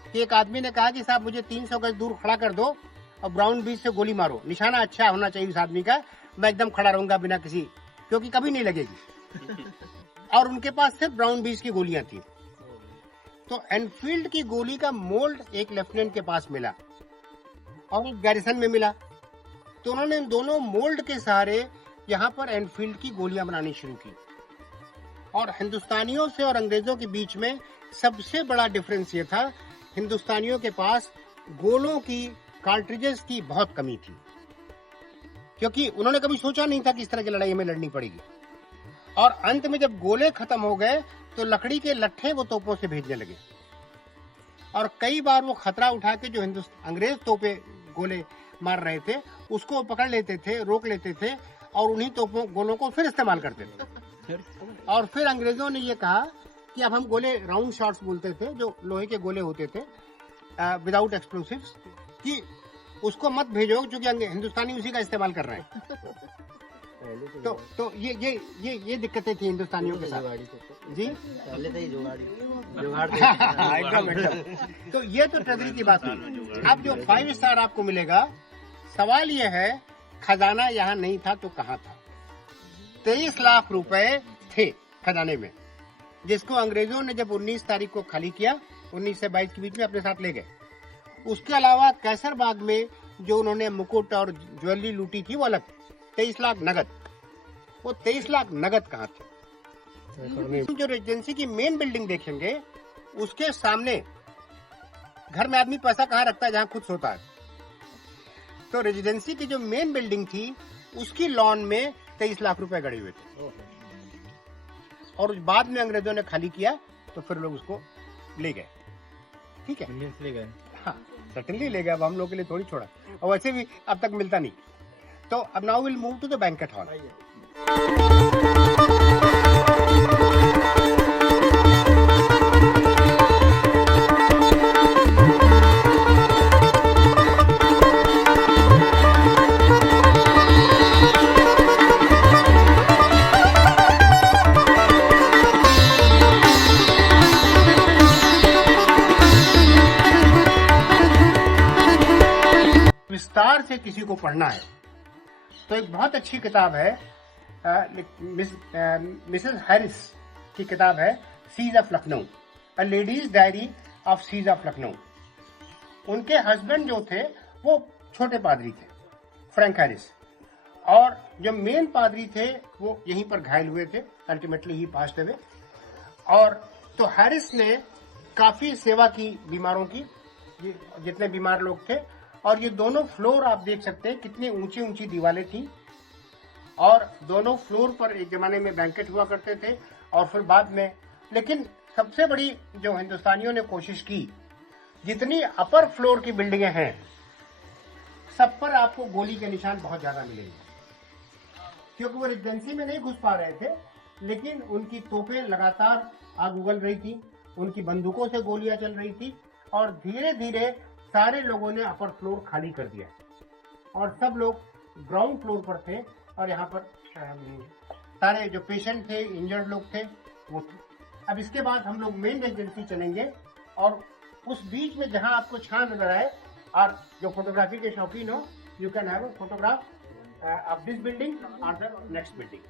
कि एक आदमी ने कहा कि साहब मुझे 300 गज दूर खड़ा कर दो और ब्राउन बीज से गोली मारो, निशाना अच्छा होना चाहिए उस आदमी का, मैं एकदम खड़ा रहूंगा बिना किसी, क्योंकि कभी नहीं लगेगी। और उनके पास सिर्फ ब्राउन बीज की गोलियां थी। तो एनफील्ड की गोली का मोल्ड एक लेफ्टिनेंट के पास मिला और एक गैरिसन में मिला। तो उन्होंने इन दोनों मोल्ड के सहारे यहाँ पर एनफील्ड की गोलियां बनानी शुरू की। और हिंदुस्तानियों से और अंग्रेजों के बीच में सबसे बड़ा डिफरेंस ये था, हिंदुस्तानियों के पास गोलों की, कार्ट्रिजेस की बहुत कमी थी, क्योंकि उन्होंने कभी सोचा नहीं था कि इस तरह की लड़ाई हमें लड़नी पड़ेगी। और अंत में जब गोले खत्म हो गए तो लकड़ी के लट्ठे वो तोपों से भेजने लगे। और कई बार वो खतरा उठा के जो अंग्रेज तोपे गोले मार रहे थे उसको पकड़ लेते थे, रोक लेते थे और उन्हीं तोपों गोलों को फिर इस्तेमाल करते थे। और फिर अंग्रेजों ने ये कहा कि अब हम गोले राउंड शॉट्स बोलते थे, जो लोहे के गोले होते थे विदाउट एक्सप्लोसिव्स, कि उसको मत भेजो क्योंकि हिंदुस्तानी उसी का इस्तेमाल कर रहे हैं। तो ये दिक्कतें थी हिंदुस्तानियों के साथ जी। पहले तो ही जुगाड़ एकदम। तो ये तो ट्रेजरी की बात हुई। अब जो 5 स्टार आपको मिलेगा, सवाल ये है खजाना यहाँ नहीं था तो कहाँ था। 23 लाख रुपए थे खजाने में, जिसको अंग्रेजों ने जब 19 तारीख को खाली किया, 19 से 22 के बीच में अपने साथ ले गए। उसके अलावा कैसर बाग में जो उन्होंने मुकुट और ज्वेलरी लूटी थी वो अलग, 23 लाख नगद। वो 23 लाख नगद कहाँ थे? जो रेजिडेंसी की मेन बिल्डिंग देखेंगे उसके सामने, घर में आदमी पैसा कहाँ रखता है? जहाँ खुद सोता है। तो रेजिडेंसी की जो मेन बिल्डिंग थी उसकी लॉन में 23 लाख रुपए गड़े हुए थे। और बाद में अंग्रेजों ने खाली किया तो फिर लोग उसको ले गए। ठीक है, ले गए। हाँ, सर्टेनली ले गए। अब हम लोग के लिए थोड़ी छोड़ा, और वैसे भी अब तक मिलता नहीं। तो अब now will move to the banquet hall. विस्तार से किसी को पढ़ना है तो एक बहुत अच्छी किताब है, मिसेस हैरिस की किताब है, siege of Lucknow, a ladies diary of siege of Lucknow. उनके हस्बैंड जो थे वो छोटे पादरी थे, फ्रैंक हैरिस, और जो मेन पादरी थे वो यहीं पर घायल हुए थे, अल्टीमेटली ही पास्ट अवे। और तो हैरिस ने काफी सेवा की बीमारों की, जितने बीमार लोग थे। और ये दोनों फ्लोर आप देख सकते हैं कितनी ऊंची ऊंची दीवारें थी, और दोनों फ्लोर पर एक जमाने में बैंकेट हुआ करते थे और फिर बाद में। लेकिन सबसे बड़ी जो हिंदुस्तानियों ने कोशिश की, जितनी अपर फ्लोर की बिल्डिंगें हैं सब पर आपको गोली के निशान बहुत ज्यादा मिलेंगे, क्योंकि वो रेजिडेंसी में नहीं घुस पा रहे थे, लेकिन उनकी तोपें लगातार आग उगल रही थी, उनकी बंदूकों से गोलियां चल रही थी। और धीरे धीरे सारे लोगों ने अपर फ्लोर खाली कर दिया और सब लोग ग्राउंड फ्लोर पर थे। और यहाँ पर सारे जो पेशेंट थे, इंजर्ड लोग थे, वो थे। अब इसके बाद हम लोग मेन रेजिडेंसी चलेंगे, और उस बीच में जहाँ आपको छान नजर आए, और जो फोटोग्राफी के शौकीन हो, you can have a photograph of this building और द नेक्स्ट बिल्डिंग।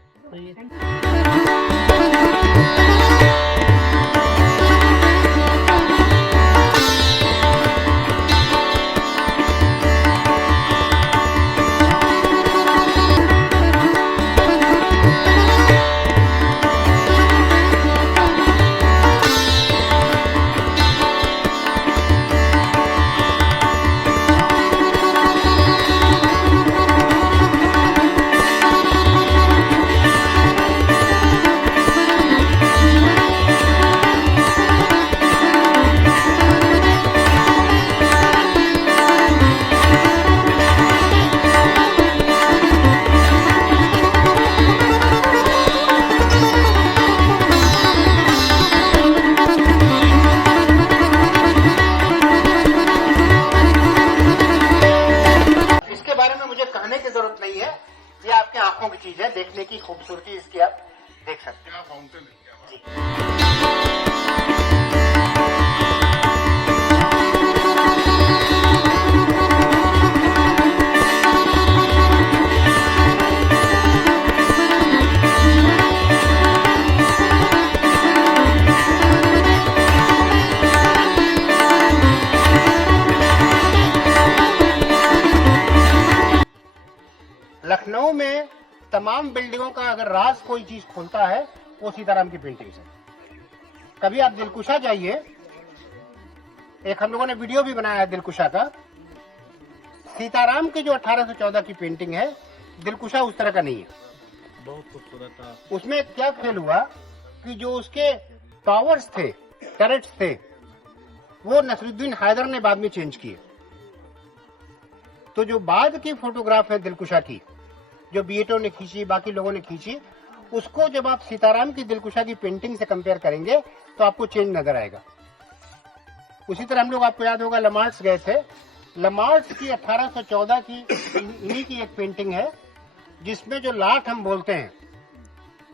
आंखों की चीज है, देखने की खूबसूरती इसकी आप देख सकते क्या फाउंटेन है, क्या बात हैं। लखनऊ में तमाम बिल्डिंगों का अगर राज कोई चीज खोलता है वो सीताराम की पेंटिंग है। कभी आप दिलकुशा जाइए, एक हम लोगों ने वीडियो भी बनाया है दिलकुशा का। सीताराम की जो 1814 की पेंटिंग है, दिलकुशा उस तरह का नहीं है। बहुत खूबसूरत था। उसमें क्या खेल हुआ कि जो उसके टावर्स थे, टरेट्स थे, वो नसरुद्दीन हैदर ने बाद में चेंज किए। तो जो बाद की फोटोग्राफ है दिलकुशा की, जो बीएटो ने खींची, बाकी लोगों ने खींची, उसको जब आप सीताराम की दिलकुशा की पेंटिंग से कंपेयर करेंगे तो आपको चेंज नजर आएगा। उसी तरह हम लोग, आपको याद होगा, लमार्ट्स गए थे। लमार्ट्स की 1814 की इन्हीं की एक पेंटिंग है जिसमें जो लाट हम बोलते हैं,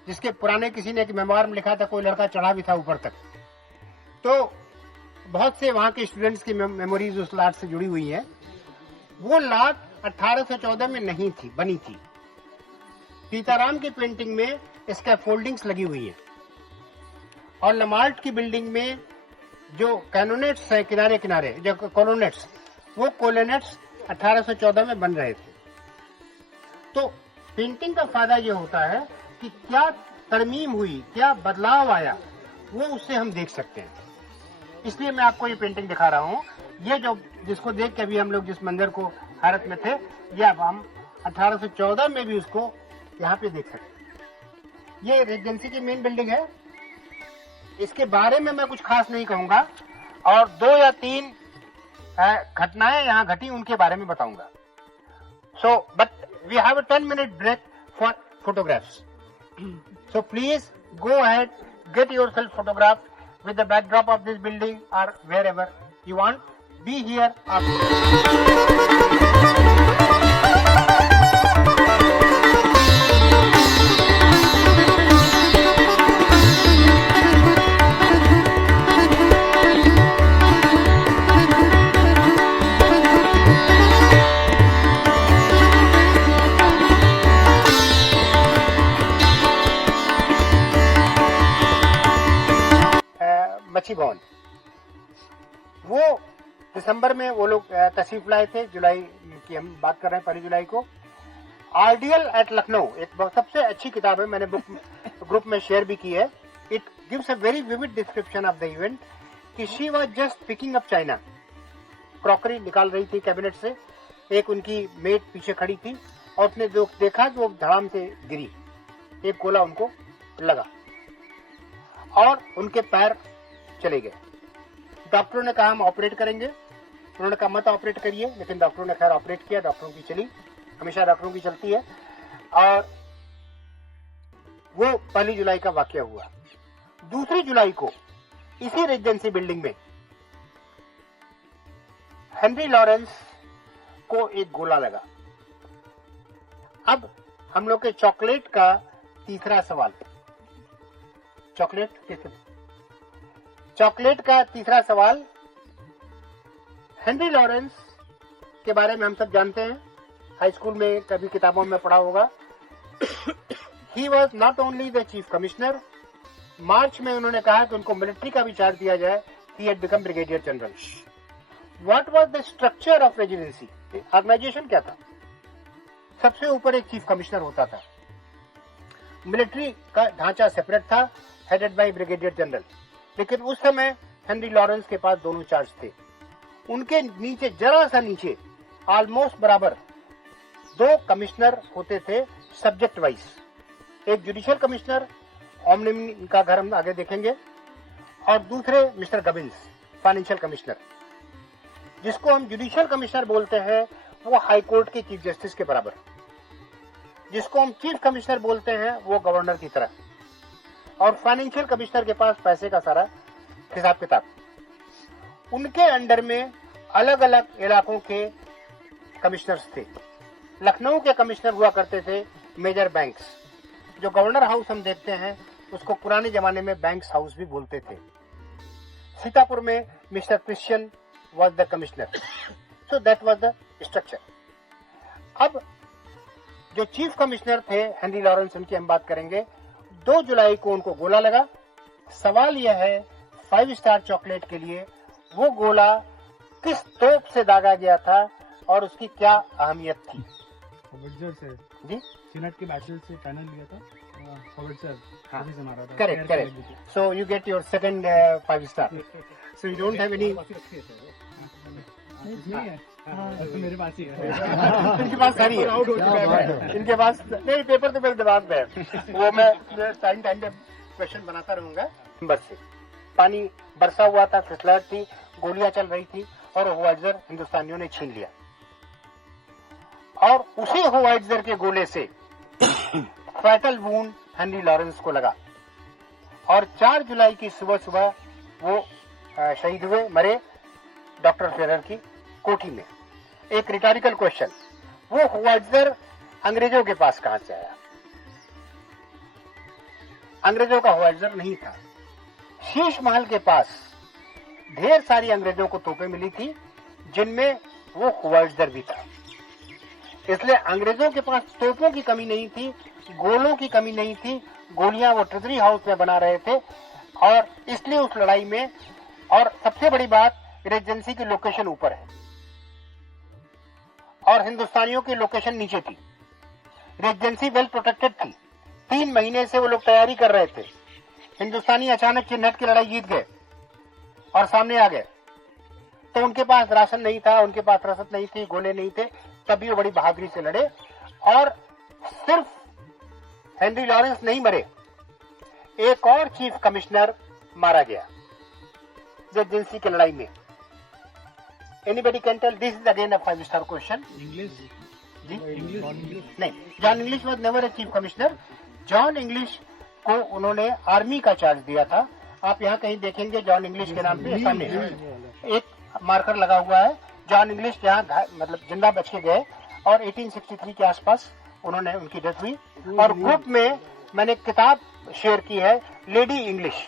जिसके पुराने किसी ने एक मेमोयर में लिखा था, कोई लड़का चढ़ा भी था ऊपर तक। तो बहुत से वहां के स्टूडेंट्स की मेमोरीज उस लाट से जुड़ी हुई है। वो लाट 1814 में नहीं थी, बनी थी। सीताराम की पेंटिंग में इसका फोल्डिंग्स लगी हुई है, और लमार्ट की बिल्डिंग में जो कैनोनेट्स है किनारे किनारे, जो कोलोनेट्स, वो कोलोनेट्स 1814 में बन रहे थे। तो पेंटिंग का फायदा ये होता है कि क्या तरमीम हुई, क्या बदलाव आया, वो उससे हम देख सकते हैं। इसलिए मैं आपको ये पेंटिंग दिखा रहा हूँ। ये जो जिसको देख के अभी हम लोग जिस मंदिर को हैरत में थे, ये अब हम 1814 में भी उसको यहाँ पे देख सकते हैं। ये रेजिडेंसी की मेन बिल्डिंग है। इसके बारे में मैं कुछ खास नहीं कहूंगा, और 2 या 3 घटनाएं यहाँ घटी उनके बारे में बताऊंगा। So but we have a 10-minute break for photographs. So please go ahead, get yourself photographed with the backdrop of this building or wherever you want. Be here. मच्छी भवन, वो दिसंबर में वो लोग तशरीफ लाए थे। जुलाई की हम बात कर रहे हैं, 1 जुलाई को। आइडियल एट लखनऊ एक सबसे अच्छी किताब है, मैंने बुक ग्रुप में शेयर भी की है। It gives a very vivid description of the event कि she was just picking up china, crockery निकाल रही थी कैबिनेट से। एक उनकी मेट पीछे खड़ी थी और उसने देखा कि वो धड़ाम से गिरी, एक गोला उनको लगा और उनके पैर चले गए। डॉक्टरों ने कहा हम ऑपरेट करेंगे, उन्होंने कहा मत ऑपरेट करिए, लेकिन डॉक्टरों ने खैर ऑपरेट किया। डॉक्टरों की चली, हमेशा डॉक्टरों की चलती है। और वो 1 जुलाई का वाकया हुआ। 2 जुलाई को इसी रेजिडेंसी बिल्डिंग में हेनरी लॉरेंस को एक गोला लगा। अब हम लोग के चॉकलेट का तीसरा सवाल, चॉकलेट का तीसरा सवाल। हेनरी लॉरेंस के बारे में हम सब जानते हैं, हाई स्कूल में कभी किताबों में पढ़ा होगा। He was not only the chief commissioner, मार्च में उन्होंने कहा कि उनको मिलिट्री का भी चार्ज दिया जाए। He had become brigadier general. What was the structure of residency, organization क्या था? सबसे ऊपर एक चीफ कमिश्नर होता था, मिलिट्री का ढांचा सेपरेट था, हेडेड बाय ब्रिगेडियर जनरल। लेकिन उस समय हेनरी लॉरेंस के पास दोनों चार्ज थे। उनके नीचे, जरा सा नीचे, ऑलमोस्ट बराबर 2 कमिश्नर होते थे सब्जेक्ट वाइज। एक जुडिशियल कमिश्नर, ओमनिम का घर हम आगे देखेंगे, और दूसरे मिस्टर गबिन्स, फाइनेंशियल कमिश्नर। जिसको हम जुडिशियल कमिश्नर बोलते हैं वो हाई कोर्ट के चीफ जस्टिस के बराबर। जिसको हम चीफ कमिश्नर बोलते हैं वो गवर्नर की तरह। और फाइनेंशियल कमिश्नर के पास पैसे का सारा हिसाब किताब। उनके अंडर में अलग अलग इलाकों के कमिश्नर्स थे। लखनऊ के कमिश्नर हुआ करते थे मेजर बैंक्स। जो गवर्नर हाउस हम देखते हैं उसको पुराने जमाने में बैंक्स हाउस भी बोलते थे। सीतापुर में mister Christian was the commissioner, so that was the structure. अब जो चीफ कमिश्नर थे हेनरी लॉरेंस, उनकी हम बात करेंगे। 2 जुलाई को उनको गोला लगा। सवाल यह है 5 स्टार चॉकलेट के लिए वो गोला किस तोप से दागा गया था और उसकी क्या अहमियत थी? हॉवर्ड से जी, सीनेट के बैटल से पैनल लिया था हॉवर्ड सर, हाँ, उसी से मारा था। Correct. So you get your second 5 star. So you don't have any. मेरे पास ही है। इनके पास सारी है, इनके पास नहीं। पेपर तो मेरे दिमाग में है, वो मैं टाइम पे क्वेश्चन बनाता रहूंगा। बस से पानी बरसा हुआ था, फिसलट थी, गोलियां चल रही थी और होवाइट्जर हिंदुस्तानियों ने छीन लिया। और उसी होवाइट्जर के गोले से फैटल वूंड हेनरी लॉरेंस को लगा और 4 जुलाई की सुबह सुबह वो शहीद हुए, मरे डॉक्टर फेरर की कोठी में। एक रिटोरिकल क्वेश्चन, वो होवाइट्जर अंग्रेजों के पास कहां से आया? अंग्रेजों का होवाइट्जर नहीं था। शीश महल के पास ढेर सारी अंग्रेजों को तोपें मिली थी जिनमें वो होवाइट्जर भी था। इसलिए अंग्रेजों के पास तोपों की कमी नहीं थी, गोलों की कमी नहीं थी। गोलियां वो ट्रेजरी हाउस में बना रहे थे और इसलिए उस लड़ाई में, और सबसे बड़ी बात, रेजेंसी की लोकेशन ऊपर है और हिंदुस्तानियों की लोकेशन नीचे थी। रेजेंसी वेल प्रोटेक्टेड थी। 3 महीने से वो लोग तैयारी कर रहे थे। हिंदुस्तानी अचानक चिन्हट की लड़ाई जीत गए और सामने आ गए, तो उनके पास राशन नहीं था, उनके पास रसद नहीं थी, गोले नहीं थे, तभी वो बड़ी बहादुरी से लड़े। और सिर्फ हेनरी लॉरेंस नहीं मरे, एक और चीफ कमिश्नर मारा गया रेजेंसी की लड़ाई में। Anybody can tell? This is again a 5 star question. English ji? English नहीं, John English was never a chief commissioner. John English को उन्होंने आर्मी का चार्ज दिया था। आप यहाँ कहीं देखेंगे जॉन इंग्लिश के नाम पे सामने एक मार्कर लगा हुआ है। जॉन इंग्लिश जहाँ मतलब जिंदा बच के गए और 1863 के आसपास उन्होंने उनकी डेथ हुई। और ग्रुप में मैंने एक किताब शेयर की है, लेडी इंग्लिश।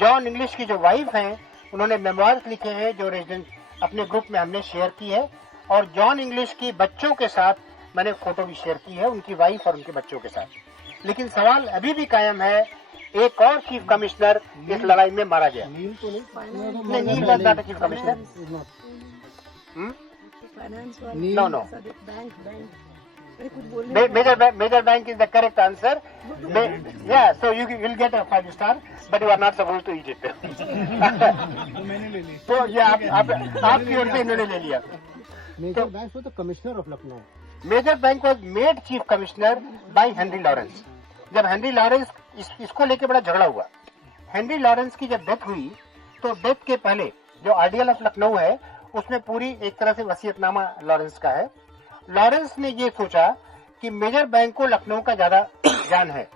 जॉन इंग्लिश की जो वाइफ हैं उन्होंने मेमोइर्स लिखे हैं जो रेजिडेंट अपने ग्रुप में हमने शेयर की है। और जॉन इंग्लिश की बच्चों के साथ मैंने फोटो भी शेयर की है, उनकी वाइफ और उनके बच्चों के साथ। लेकिन सवाल अभी भी कायम है, एक और चीफ कमिश्नर इस लड़ाई में मारा गया। नील तो नहीं, Neil was not a chief commissioner. No, no. Major bank is the correct answer. Yeah, so you will get a 5 star, but you are not supposed to eat it. मैंने ले ली। तो ये आपकी ओर से इन्होंने ले लिया। Major Bank was the commissioner of Lucknow. Major Bank was made chief commissioner by Henry Lawrence. जब हेनरी लॉरेंस इसको लेके बड़ा झगड़ा हुआ। हेनरी लॉरेंस की जब डेथ हुई तो डेथ के पहले जो आरडीएल ऑफ लखनऊ है उसमें पूरी एक तरह से वसीयतनामा लॉरेंस का है। लॉरेंस ने ये सोचा कि मेजर बैंक को लखनऊ का ज्यादा ज्ञान है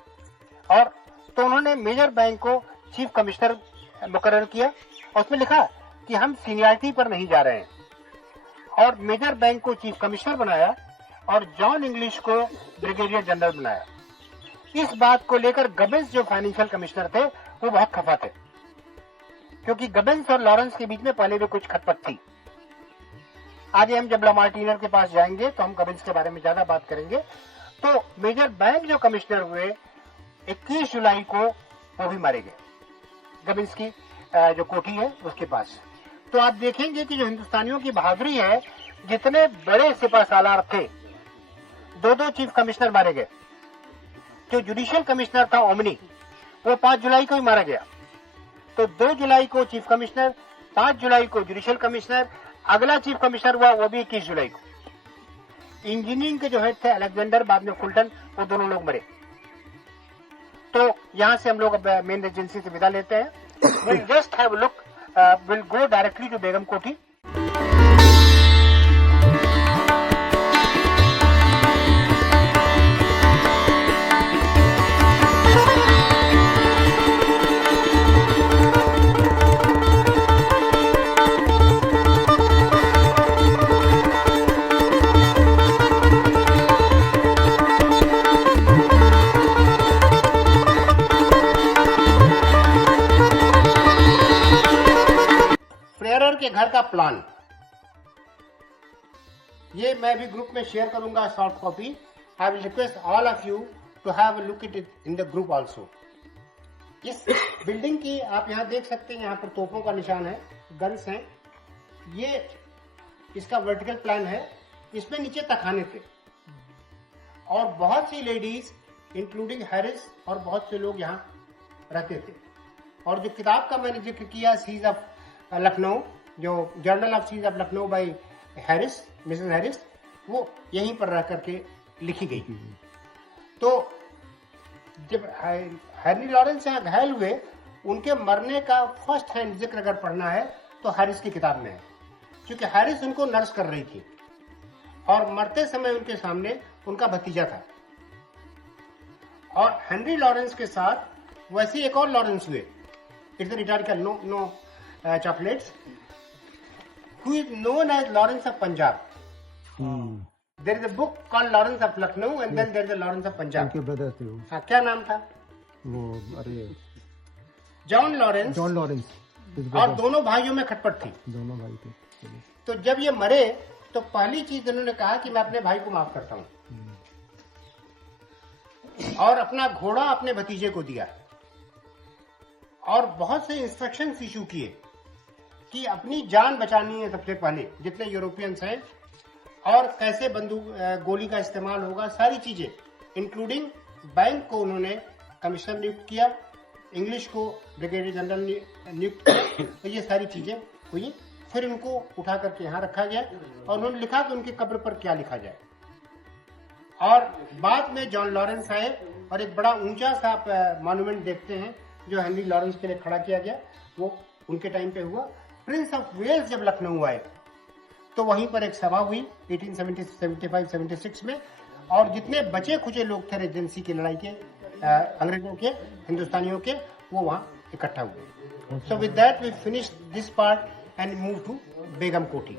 और तो उन्होंने मेजर बैंक को चीफ कमिश्नर मुकर्रर किया और उसमें लिखा कि हम सीनियरिटी पर नहीं जा रहे हैं और मेजर बैंक को चीफ कमिश्नर बनाया और जॉन इंग्लिश को ब्रिगेडियर जनरल बनाया। इस बात को लेकर गबेंस जो फाइनेंशियल कमिश्नर थे वो बहुत खफा थे क्योंकि गबेंस और लॉरेंस के बीच में पहले भी कुछ खटपट थी। आगे हम जब लामार्टिनर के पास जाएंगे तो हम गबेंस के बारे में ज्यादा बात करेंगे। तो मेजर बैंक जो कमिश्नर हुए 21 जुलाई को वो भी मारे गए गबेंस की जो कोठी है उसके पास। तो आप देखेंगे कि जो हिंदुस्तानियों की बहादुरी है, जितने बड़े सिपह सालार थे 2 चीफ कमिश्नर मारे गए। जो जुडिशियल कमिश्नर था ओमनी वो 5 जुलाई को ही मारा गया। तो 2 जुलाई को चीफ कमिश्नर, 5 जुलाई को जुडिशियल कमिश्नर, अगला चीफ कमिश्नर हुआ वो भी 21 जुलाई को। इंजीनियरिंग के जो हेड थे अलेक्जेंडर, बाद में फुलटन, वो दोनों लोग मरे। तो यहाँ से हम लोग अब मेन एजेंसी से विदा लेते हैं। Will just have look, will go directly to Begum Kothi. ये मैं भी ग्रुप में शेयर करूंगा soft copy. I will request all of you to have a look it in the group also. इस बिल्डिंग की आप यहाँ देख सकते हैं, यहाँ पर तोपों का निशान है, गन्स हैं. ये इसका वर्टिकल प्लान है. इसमें नीचे तखाने थे और बहुत सी लेडीज इंक्लूडिंग हैरिस और बहुत से लोग यहाँ रहते थे. और जो किताब का मैंने जिक्र किया, सीज ऑफ लखनऊ, जो journal of siege of Lucknow by Harris, Mrs Harris, वो यहीं पर रह करके लिखी गई. तो जब हेनरी लॉरेंस यहाँ घायल हुए, उनके मरने का फर्स्ट हैंड जिक्र अगर पढ़ना है तो हैरिस की किताब में है, क्योंकि हैरिस उनको नर्स कर रही थी और मरते समय उनके सामने उनका भतीजा था. और हेनरी लॉरेंस के साथ वैसे एक और लॉरेंस हुए, it's rhetorical no chocolates, who is known as Lawrence of Punjab. There is a book called Lawrence of Lucknow and then there is a Lawrence of Punjab. उनके ब्रदर थे वो. हाँ, क्या नाम था? वो अरे जॉन लॉरेंस. John Lawrence. और दोनों भाइयों में खटपट थी. दोनों भाई थे. तो जब ये मरे तो पहली चीज उन्होंने कहा कि मैं अपने भाई को माफ करता हूं, और अपना घोड़ा अपने भतीजे को दिया और बहुत से इंस्ट्रक्शंस इशू किए कि अपनी जान बचानी है सबसे पहले, जितने यूरोपियंस हैं, और कैसे बंदूक गोली का इस्तेमाल होगा, सारी चीजें, इंक्लूडिंग बैंक को उन्होंने कमिश्नर नियुक्त किया, इंग्लिश को ब्रिगेडियर जनरल नियुक्त किया. तो ये सारी चीजें हुई. फिर उनको उठा करके यहाँ रखा गया और उन्होंने लिखा कि उनकी कब्र पर क्या लिखा जाए. और बाद में जॉन लॉरेंस आए और एक बड़ा ऊंचा सा आप मॉन्यूमेंट देखते हैं जो हेनरी लॉरेंस के लिए खड़ा किया गया, वो उनके टाइम पे हुआ. प्रिंस ऑफ वेल्स जब लखनऊ आए तो वहीं पर एक सभा हुई 1875-76 में, और जितने बचे खुचे लोग थे रेजेंसी की लड़ाई के, अंग्रेजों के, हिंदुस्तानियों के, वो वहां इकट्ठा हुए. So with that we finish this part and move to Begum Koti.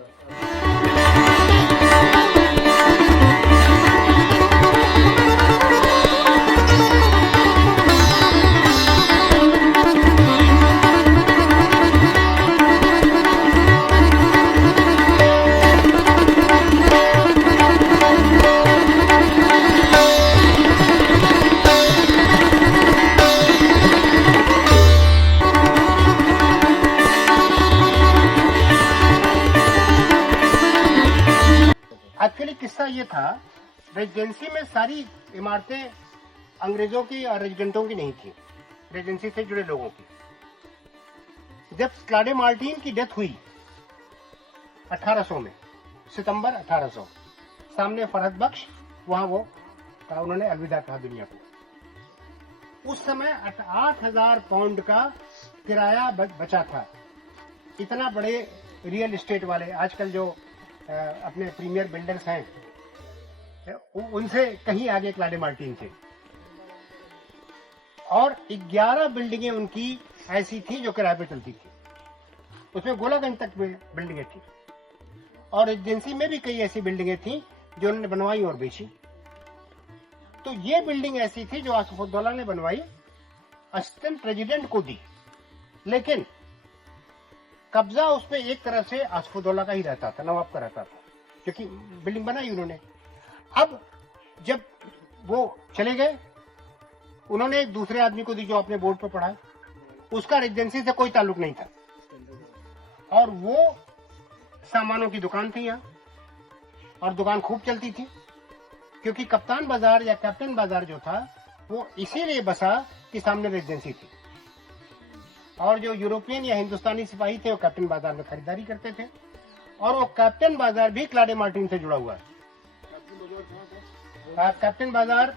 एक्चुअली किस्सा ये था, रेजिडेंसी में सारी इमारतें अंग्रेजों की और रेजिडेंटों की नहीं थी, रेजिडेंसी से जुड़े लोगों की. जब क्लाडे मार्टिन की डेथ हुई 1800 में, सितंबर 1800, सामने फरहद बख्श, वहां वो उन्होंने अलविदा कहा दुनिया को. उस समय 8,000 पाउंड का किराया बचा था. इतना बड़े रियल एस्टेट वाले, आजकल जो अपने प्रीमियर बिल्डर्स हैं, उनसे कहीं आगे क्लाडे मार्टिन थे. और 11 बिल्डिंगें उनकी ऐसी थी जो किराए पे चलती थी. उसमें गोलागंज तक बिल्डिंगें थी, और एजेंसी में भी कई ऐसी बिल्डिंगें थी जो उन्होंने बनवाई और बेची. तो ये बिल्डिंग ऐसी थी जो आसफुद्दौला ने बनवाई, असिस्टेंट प्रेसिडेंट को दी, लेकिन कब्जा उस पर एक तरह से आसफुद्दौला का ही रहता था, नवाब का रहता था, क्योंकि बिल्डिंग बनाई उन्होंने. अब जब वो चले गए, उन्होंने एक दूसरे आदमी को दी जो अपने बोर्ड पर पढ़ा, उसका रेजिडेंसी से कोई ताल्लुक नहीं था, और वो सामानों की दुकान थी यहाँ, और दुकान खूब चलती थी, क्योंकि कप्तान बाजार या कैप्टन बाजार जो था वो इसीलिए बसा कि सामने रेजिडेंसी थी, और जो यूरोपियन या हिंदुस्तानी सिपाही थे वो कैप्टन बाजार में खरीदारी करते थे, और वो कैप्टन बाजार भी क्लाडे मार्टिन से जुड़ा हुआ है. कैप्टन बाजार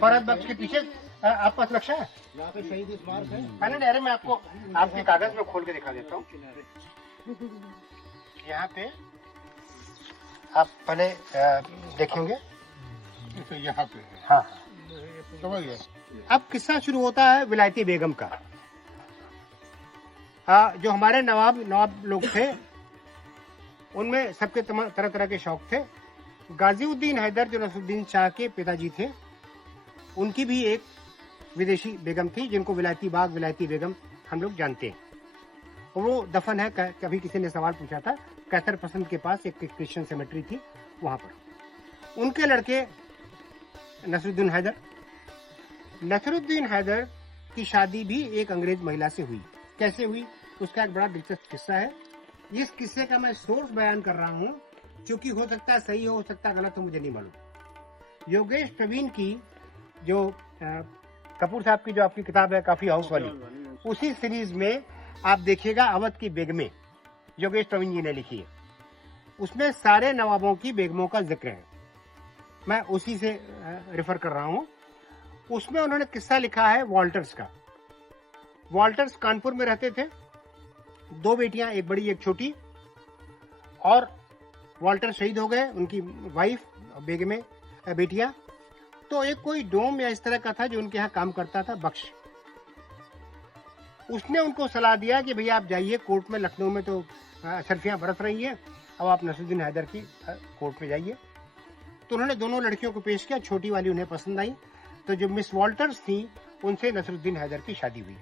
फरहद बख्श के पीछे आपके पास नक्शा है? यहाँ पे शहीद स्मारक है. अरे मैं आपको आपके कागज में खोल के दिखा देता हूँ. यहाँ पे आप पहले देखेंगे, यहाँ पे. हाँ. समझ गए. अब किस्सा शुरू होता है विलायती बेगम का. जो हमारे नवाब लोग थे, उनमें सबके तरह तरह के शौक थे. गाजीउद्दीन हैदर जो नसरुद्दीन शाह के पिताजी थे, उनकी भी एक विदेशी बेगम थी जिनको विलायती बाग, विलायती बेगम हम लोग जानते हैं. वो दफन है, कभी किसी ने सवाल पूछा था, कैसर पसंद के पास एक क्रिश्चियन सेमेट्री थी, वहां पर। उनके लड़के नसरुद्दीन हैदर, नसरुद्दीन हैदर की शादी भी एक अंग्रेज महिला से हुई। कैसे हुई उसका एक बड़ा दिलचस्प किस्सा है। इस किस्से का मैं सोर्स बयान कर रहा हूँ क्योंकि हो सकता है सही हो सकता है गलत हो, मुझे नहीं मालूम। योगेश प्रवीण की जो कपूर साहब की जो आपकी किताब है काफी हाउस वाली, उसी सीरीज में आप देखिएगा अवध की बेगमें योगेश प्रवीण जी ने लिखी है। उसमें सारे नवाबों की बेगमों का जिक्र है, मैं उसी से रेफर कर रहा हूं। उसमें उन्होंने किस्सा लिखा है वॉल्टर्स का। वॉल्टर्स कानपुर में रहते थे, 2 बेटियां, एक बड़ी एक छोटी, और वॉल्टर शहीद हो गए, उनकी वाइफ बेगमें बेटियां। तो एक कोई डोम या इस तरह का था जो उनके यहाँ काम करता था, बख्श। उसने उनको सलाह दिया कि भैया आप जाइए कोर्ट में, लखनऊ में तो अशरफियां बरस रही हैं, अब आप नसरुद्दीन हैदर की कोर्ट में जाइए। तो उन्होंने दोनों लड़कियों को पेश किया, छोटी वाली उन्हें पसंद आई, तो जो मिस वॉल्टर्स थी उनसे नसरुद्दीन हैदर की शादी हुई।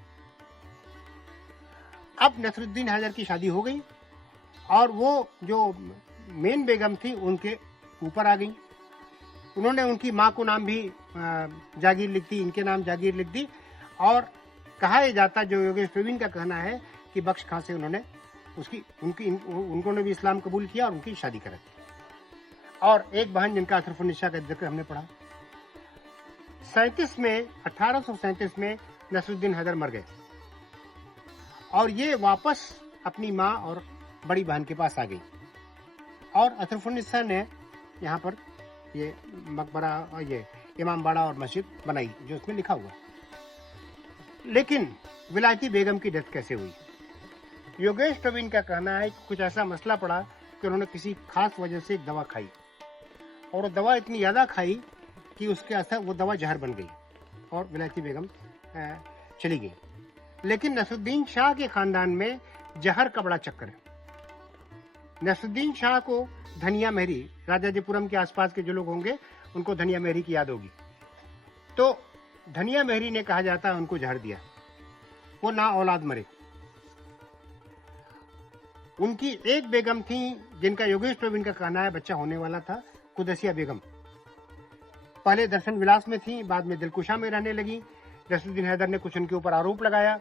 अब नसरुद्दीन हैदर की शादी हो गई और वो जो मेन बेगम थी उनके ऊपर आ गई। उन्होंने उनकी माँ को नाम भी जागीर लिख दी, इनके नाम जागीर लिख दी, और कहा यह जाता, जो योगेश प्रवीण का कहना है कि बख्श खां से उन्होंने उन्होंने भी इस्लाम कबूल किया और उनकी शादी करा दी। और एक बहन जिनका अशरफुन्निसा का जिक्र हमने पढ़ा। 1837 में नसरुद्दीन हैदर मर गए और ये वापस अपनी माँ और बड़ी बहन के पास आ गई, और अशरफुन्निसा ने यहाँ पर ये मकबरा और ये इमाम बाड़ा और मस्जिद बनाई जो उसमें लिखा हुआ। लेकिन विलायती बेगम की डेथ कैसे हुई? योगेश प्रवीण का कहना है कि कुछ ऐसा मसला पड़ा कि उन्होंने किसी खास वजह से एक दवा खाई, और वो दवा इतनी ज्यादा खाई कि उसके असर वो दवा जहर बन गई और विलायती बेगम चली गई। लेकिन नसरुद्दीन शाह के खानदान में जहर का बड़ा चक्कर है। नसरुद्दीन शाह को धनिया मेहरी, राजाजीपुरम के आसपास के जो लोग होंगे उनको धनिया मेहरी की याद होगी। तो धनिया मेहरी ने, कहा जाता है, उनको जहर दिया, वो ना औलाद मरे। उनकी एक बेगम थी जिनका योगेश प्रवीण का कहना है बच्चा होने वाला था, कुदसिया बेगम। पहले दर्शन विलास में थी, बाद में दिलकुशा में रहने लगी। नसरुद्दीन हैदर ने कुछ उनके ऊपर आरोप लगाया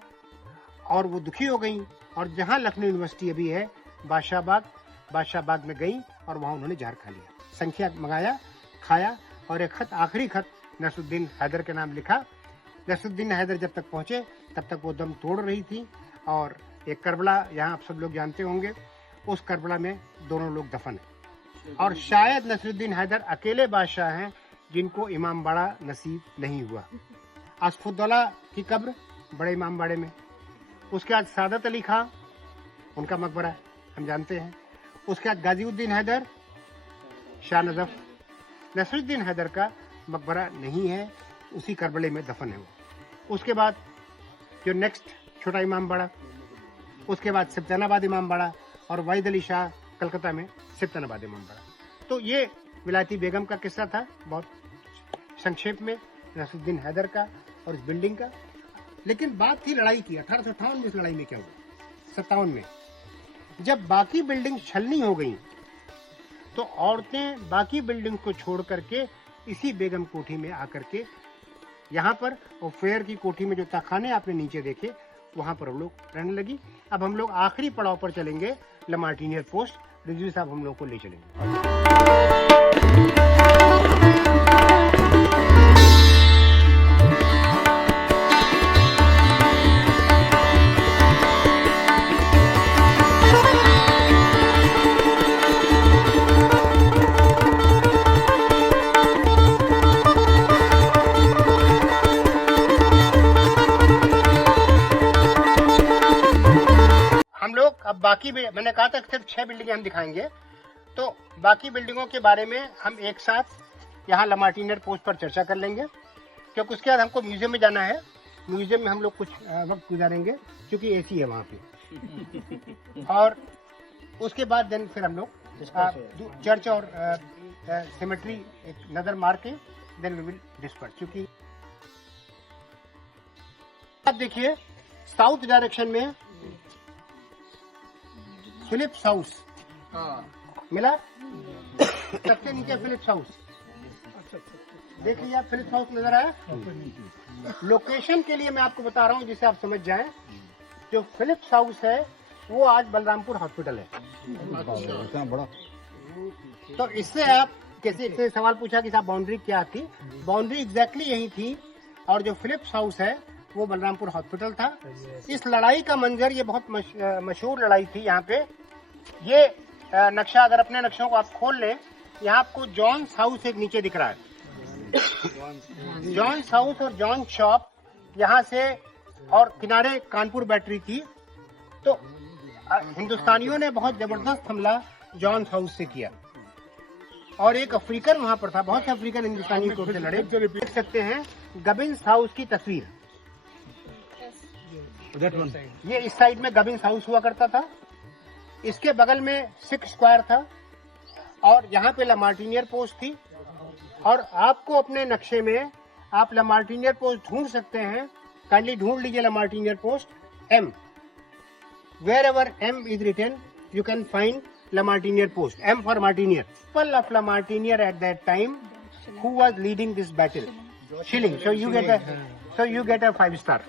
और वो दुखी हो गई, और जहां लखनऊ यूनिवर्सिटी अभी है, बादशाह बाग में गई और वहां उन्होंने जहर खा लिया। संख्या मंगाया, खाया, और एक खत, आखिरी खत नसरुद्दीन हैदर के नाम लिखा। नसरुद्दीन हैदर जब तक पहुंचे तब तक वो दम तोड़ रही थी, और एक करबला, यहाँ आप सब लोग जानते होंगे, उस करबला में दोनों लोग दफन है। और शायद नसरुद्दीन हैदर अकेले बादशाह हैं जिनको इमाम बाड़ा नसीब नहीं हुआ। असफुद्दौला की कब्र बड़े इमाम बाड़े में, उसके बाद सादत अली खां, उनका मकबरा हम जानते हैं, उसके बाद गाजीउद्दीन हैदर, शाह नजफ। नसरुद्दीन हैदर का मकबरा नहीं है, उसी करबले में दफन है वो। उसके बाद जो नेक्स्ट छोटा इमाम बाड़ा, उसके बाद सिब्तानाबाद इमाम बाड़ा, और वाहिद अली शाह कलकत्ता में सिब्तानाबाद इमाम बाड़ा। तो ये विलायती बेगम का किस्सा था, बहुत संक्षेप में, नसरुद्दीन हैदर का और इस बिल्डिंग का। लेकिन बात थी लड़ाई की। 1858 में इस लड़ाई में क्या हुआ? 57 में जब बाकी बिल्डिंग छलनी हो गई तो औरतें बाकी बिल्डिंग को छोड़ करके इसी बेगम कोठी में आकर के यहाँ पर, और फेयर की कोठी में जो तहखाने आपने नीचे देखे, वहां पर हम लोग रहने लगी। अब हम लोग आखिरी पड़ाव पर चलेंगे, लमार्टिनियर पोस्ट। रिजवी साहब हम लोग को ले चलेंगे। अब बाकी मैंने कहा था सिर्फ 6 बिल्डिंगें हम दिखाएंगे, तो बाकी बिल्डिंगों के बारे में हम एक साथ यहाँ लमार्टिनियर पोस्ट पर चर्चा कर लेंगे, क्योंकि उसके बाद हमको म्यूजियम में जाना है। म्यूजियम में हम लोग कुछ वक्त गुजारेंगे क्योंकि एसी है वहाँ पे। और उसके बाद देन फिर हम लोग चर्च और सिमेट्री एक नजर मार के देन वी विल डिस्पर्स। क्योंकि आप देखिए साउथ डायरेक्शन में फिलिप्स हाउस मिला, सबसे नीचे फिलिप्स हाउस, देख लीजिए आप, फिलिप्स हाउस नजर आया। लोकेशन के लिए मैं आपको बता रहा हूँ जिसे आप समझ जाएं, जो फिलिप्स हाउस है वो आज बलरामपुर हॉस्पिटल है। इतना बड़ा। तो इससे आप कैसे इससे सवाल पूछा कि साहब बाउंड्री क्या थी, बाउंड्री एग्जैक्टली यही थी। और जो फिलिप्स हाउस है वो बलरामपुर हॉस्पिटल था। इस लड़ाई का मंजर, ये बहुत मशहूर लड़ाई थी। यहाँ पे ये नक्शा, अगर अपने नक्शों को आप खोल लें, यहाँ आपको जॉन्स हाउस एक नीचे दिख रहा है। जॉन्स हाउस और जॉन शॉप यहाँ से, और किनारे कानपुर बैटरी थी। तो हिंदुस्तानियों ने बहुत जबरदस्त हमला जॉन्स हाउस से किया, और एक अफ्रीकन वहां पर था। बहुत से अफ्रीकन हिंदुस्तानी को से लड़े। देख सकते हैं गबिन्स हाउस की तस्वीर, ये इस साइड में गबिन्स हाउस हुआ करता था, इसके बगल में 6 स्क्वायर था, और यहाँ पे लामार्टिनियर पोस्ट थी। और आपको अपने नक्शे में आप लामार्टिनियर पोस्ट ढूंढ सकते हैं। काइंडली ढूंढ लीजिए La Martiniere post M, wherever M is written you can find Lamartiniere post, M for Martiniere. People of Lamartiniere at that time who was leading this battle, Schilling. So you get a 5 star.